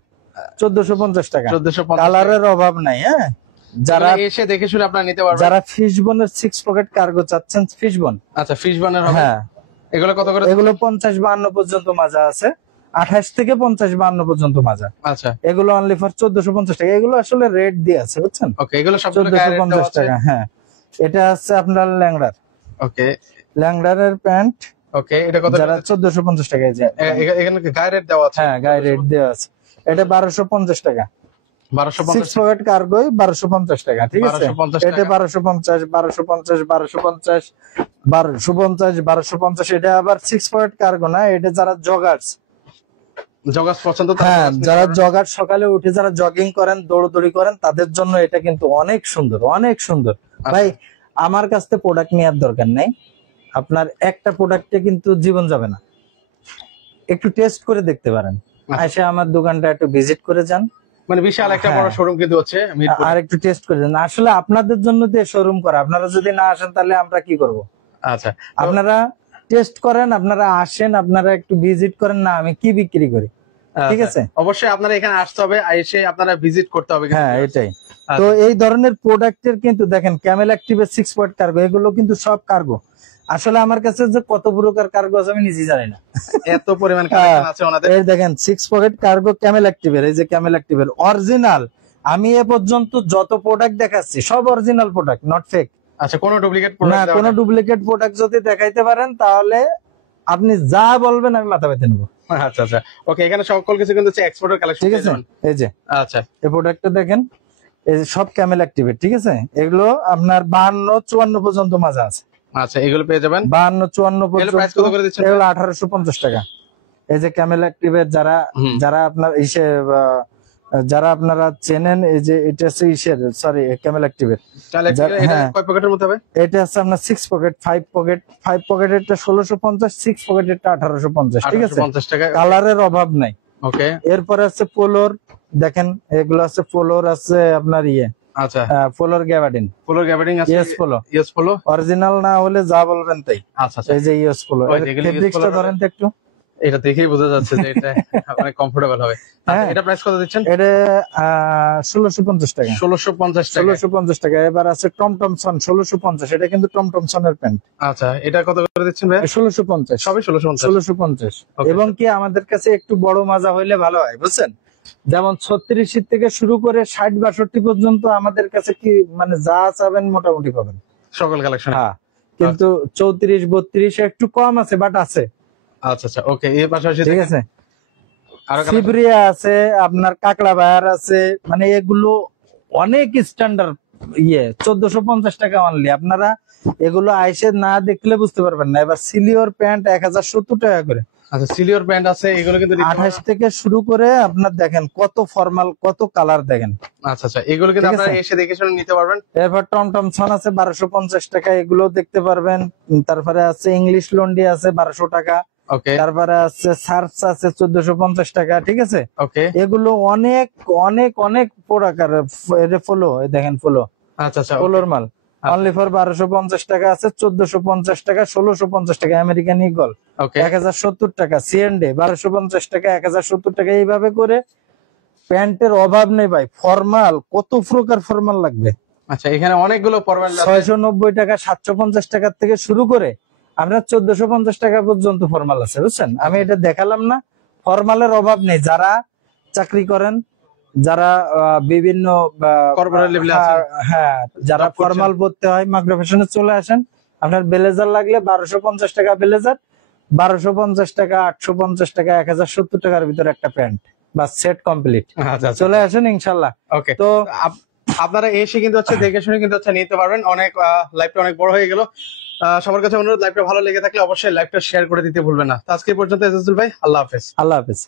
1450 টাকা। 1450 কালারের অভাব নাই। হ্যাঁ, যারা এসে দেখে শুনে আপনারা নিতে পারবেন। যারা ফিশবনের 6 পকেট কার্গো চাচ্ছেন, ফিশবন। আচ্ছা, ফিশ বানের হবে। হ্যাঁ, এগুলো কত করে? এগুলো 50-52 পর্যন্ত মাজা আছে, 28 থেকে 50-52 পর্যন্ত মাজা। আচ্ছা, এগুলো অনলি ফর 1450 টাকা। এগুলো আসলে রেট দিয়ে আছে, বুঝছেন? ওকে, এগুলো সবগুলো গায়ে রেট দেওয়া 1450 আছে। টাকা। হ্যাঁ, এটা আছে আপনার ল্যাংড়ার, ওকে, ল্যাংড়ারের প্যান্ট। ওকে, এটা কত? যারা 1450 টাকায় যায়, এখানে গায়ে রেট দেওয়া আছে। হ্যাঁ গায়ে রেট দেওয়া আছে। এটা 1250 টাকা। 1250 6 পকেট কার্গোই 1250 টাকা। ঠিক আছে, 1250 এটা 1250 1250 এটা আবার 6 পকেট কার্গো না। এটা যারা জগার্স, জগাস পছন্দ তারা হ্যাঁ, জগাস নিতে যারা পারবেন। জগার সকালে উঠে যারা জগিং করেন, দৌড়দৌড়ি করেন, তাদের জন্য এটা কিন্তু অনেক সুন্দর, অনেক সুন্দর। ভাই আমার কাছ থেকে প্রোডাক্ট নেওয়ার দরকার নাই। আপনার একটা প্রোডাক্টে কিন্তু জীবন যাবে না, একটু টেস্ট করে দেখতে পারেন। এসে আমার দোকানটা একটু ভিজিট করে যান। মানে বিশাল একটা বড় শোরুম কিন্তু হচ্ছে মিরপুরে। আর একটু টেস্ট করে যান। আসলে আপনাদের জন্য দিয়ে শোরুম করা, আপনারা যদি না আসেন তাহলে আমরা কি করব? আচ্ছা, আপনারা টেস্ট করেন, আপনারা আসেন, আপনারা একটু ভিজিট করেন না, আমি কি বিক্রি করি। ঠিক আছে, অবশ্যই আপনারা এখানে আসতে হবে, এসে আপনারা ভিজিট করতে হবে। হ্যাঁ এটাই। তো এই ধরনের প্রোডাক্টের কিন্তু দেখেন ক্যামেল অ্যাক্টিভের 6 পয়েন্ট কার্গো, এগুলো কিন্তু সব কার্গো। আসলে আমার কাছে যে কত প্রকার কার্গো আছে আমি নিজেই জানি না, এত পরিমাণ কালেকশন আছে ওনাদের। এই দেখেন 6 পকেট কার্গো ক্যামেল অ্যাক্টিভের, এই যে ক্যামেল অ্যাক্টিভের অরিজিনাল আমি এ পর্যন্ত যত প্রোডাক্ট দেখাচ্ছি সব অরিজিনাল প্রোডাক্ট, নট ফেক। আচ্ছা, কোনো ডুপ্লিকেট না, প্রোডাক্ট কোনো ডুপ্লিকেট প্রোডাক্ট যদি দেখাইতে পারেন তাহলে আপনি যা বলবেন আমি মাথা পেতে নেবো। আচ্ছা আচ্ছা, ওকে। এখানে সকল কিছু কিন্তু হচ্ছে এক্সপোর্টের কালেকশন, ঠিক আছে, এই যে আচ্ছা এই প্রোডাক্টটা দেখেন, এই যে সব ক্যামেল অ্যাক্টিভেট, ঠিক আছে। এগুলো আপনার 52-54 পর্যন্ত মাজা আছে। আচ্ছা, এগুলো পেয়ে যাবেন। 52-54 প্রাইস পর্যন্ত কত করে দিচ্ছেন? এগুলো 1850 টাকা। এই যে ক্যামেল অ্যাক্টিভেট যারা যারা আপনার যারা আপনারা চেনেন, এই যে এটা হচ্ছে সরি ক্যামেল অ্যাক্টিভেট। তাহলে এটা কয় পকেটের মধ্যে হবে? এটা হচ্ছে আপনার 6 পকেট, 5 পকেট। 5 পকেটেরটা 1650, 6 পকেটেরটা 1850, ঠিক আছে। 1850 টাকা, কালারের অভাব নাই। ওকে। এরপরে আছে পোলোর, দেখেন এগুলো আছে পোলোর, আছে আপনার আচ্ছা, পোলোর গ্যাবার্ডিন, পোলোর গ্যাবার্ডিং আছে, yes polo. Yes polo. Original না হলে যা বলবেন তাই। আচ্ছা আচ্ছা, এই যে ইয়েস পোলো, ওই যেগুলো US ফেব্রিক্সটা polo ধরেন তো একটু। এটা দেখেই বোঝা যাচ্ছে যে এটা অনেক কমফোর্টেবল হবে। আচ্ছা, হ্যাঁ। এটা প্রাইস কত দিচ্ছেন? এটা 1650 টাকা। 1650 টাকা। 1650 টাকা। এবার আছে টমটমসন 1650, এটা কিন্তু টমটমসনের প্যান্ট। আচ্ছা, এটা কত করে দিচ্ছেন ভাই? 1650, সবই 1650। 1650। Okay. এবং কি আমাদের কাছে একটু বড় মাজা হইলে ভালো হয়, বুঝছেন। যেমন 36 থেকে শুরু করে 60-62 পর্যন্ত আমাদের কাছে কি মানে যা চাবেন মোটামুটি পাবেন সকল কালেকশন। হ্যাঁ, কিন্তু 34-32 একটু কম আছে, বাট আছে। আচ্ছা আচ্ছা, ওকে। এর পাশাপাশি ঠিক আছে, আরো সিবরিয়া আছে, আপনার কাকড়া বায়ার আছে, মানে এগুলো অনেক স্ট্যান্ডার্ড 1450 টাকা অনলি। আপনারা এগুলো আইসে না দেখলে বুঝতে পারবেন না। এবার সিলিওর প্যান্ট 1070 টাকা করে। আচ্ছা, সিলিওর প্যান্ট আছে, এগুলো কিন্তু 28 থেকে শুরু করে আপনার দেখেন কত ফর্মাল, কত কালার দেখেন। আচ্ছা আচ্ছা, এগুলো কিন্তু ঠিক আপনারা আছে। এসে দেখে শুনে নিতে পারবেন। এরপর টমটমসন আছে 1250 টাকা, এগুলো দেখতে পারবেন। তারপরে আছে ইংলিশ লন্ডি আছে 1200 টাকা। ওকে তারপরে আছে সার্ফস আছে 1450 টাকা, ঠিক আছে। ওকে, এগুলো অনেক অনেক অনেক প্রকার। ফলো দেখেন, ফলো আচ্ছা আচ্ছা, ফলোর মাল অনলি ফর 1250 টাকা আছে, 1450 টাকা, 1650 টাকা। আমেরিকান ইগল ওকে। 1070 টাকা, সিএনডে 1250 টাকা, 1070 টাকা। এইভাবে করে প্যান্টের অভাব নেই ভাই। ফর্মাল কত প্রকার ফর্মাল লাগবে। আচ্ছা, এখানে অনেকগুলো ফরম্যাল আছে। 690 টাকা, 750 টাকা থেকে শুরু করে আপনার 1450 টাকা পর্যন্ত ফর্মাল আছে, বুঝছেন। আমি এটা দেখালাম না, ফর্মালের অভাব নেই। যারা চাকরি করেন, যারা বিভিন্ন কর্পোরেট লেভেলে আছেন, হ্যাঁ, যারা job করছেন। ফর্মাল পড়তে হয় মাইক্রো ফ্যাশনে চলে আসেন। আপনার ব্লেজার লাগলে 1250 টাকা ব্লেজার, 1250 টাকা, 850 টাকা, 1070 টাকার ভিতরে একটা প্যান্ট বা সেট কমপ্লিট। আচ্ছা আচ্ছা, চলে আসেন ইনশাল্লাহ। ওকে। তো আপনারা এসে কিন্তু হচ্ছে দেখে শুনে কিন্তু হচ্ছে নিতে পারবেন। অনেক লাইভটা অনেক বড় হয়ে গেল। সবার কাছে অনুরোধ, লাইভটা ভালো লেগে থাকলে অবশ্যই লাইভটা শেয়ার করে দিতে ভুলবেন না। তো আজকে এই পর্যন্ত, এজাজুল ভাই, আল্লাহ হাফেজ। আল্লাহ হাফেজ।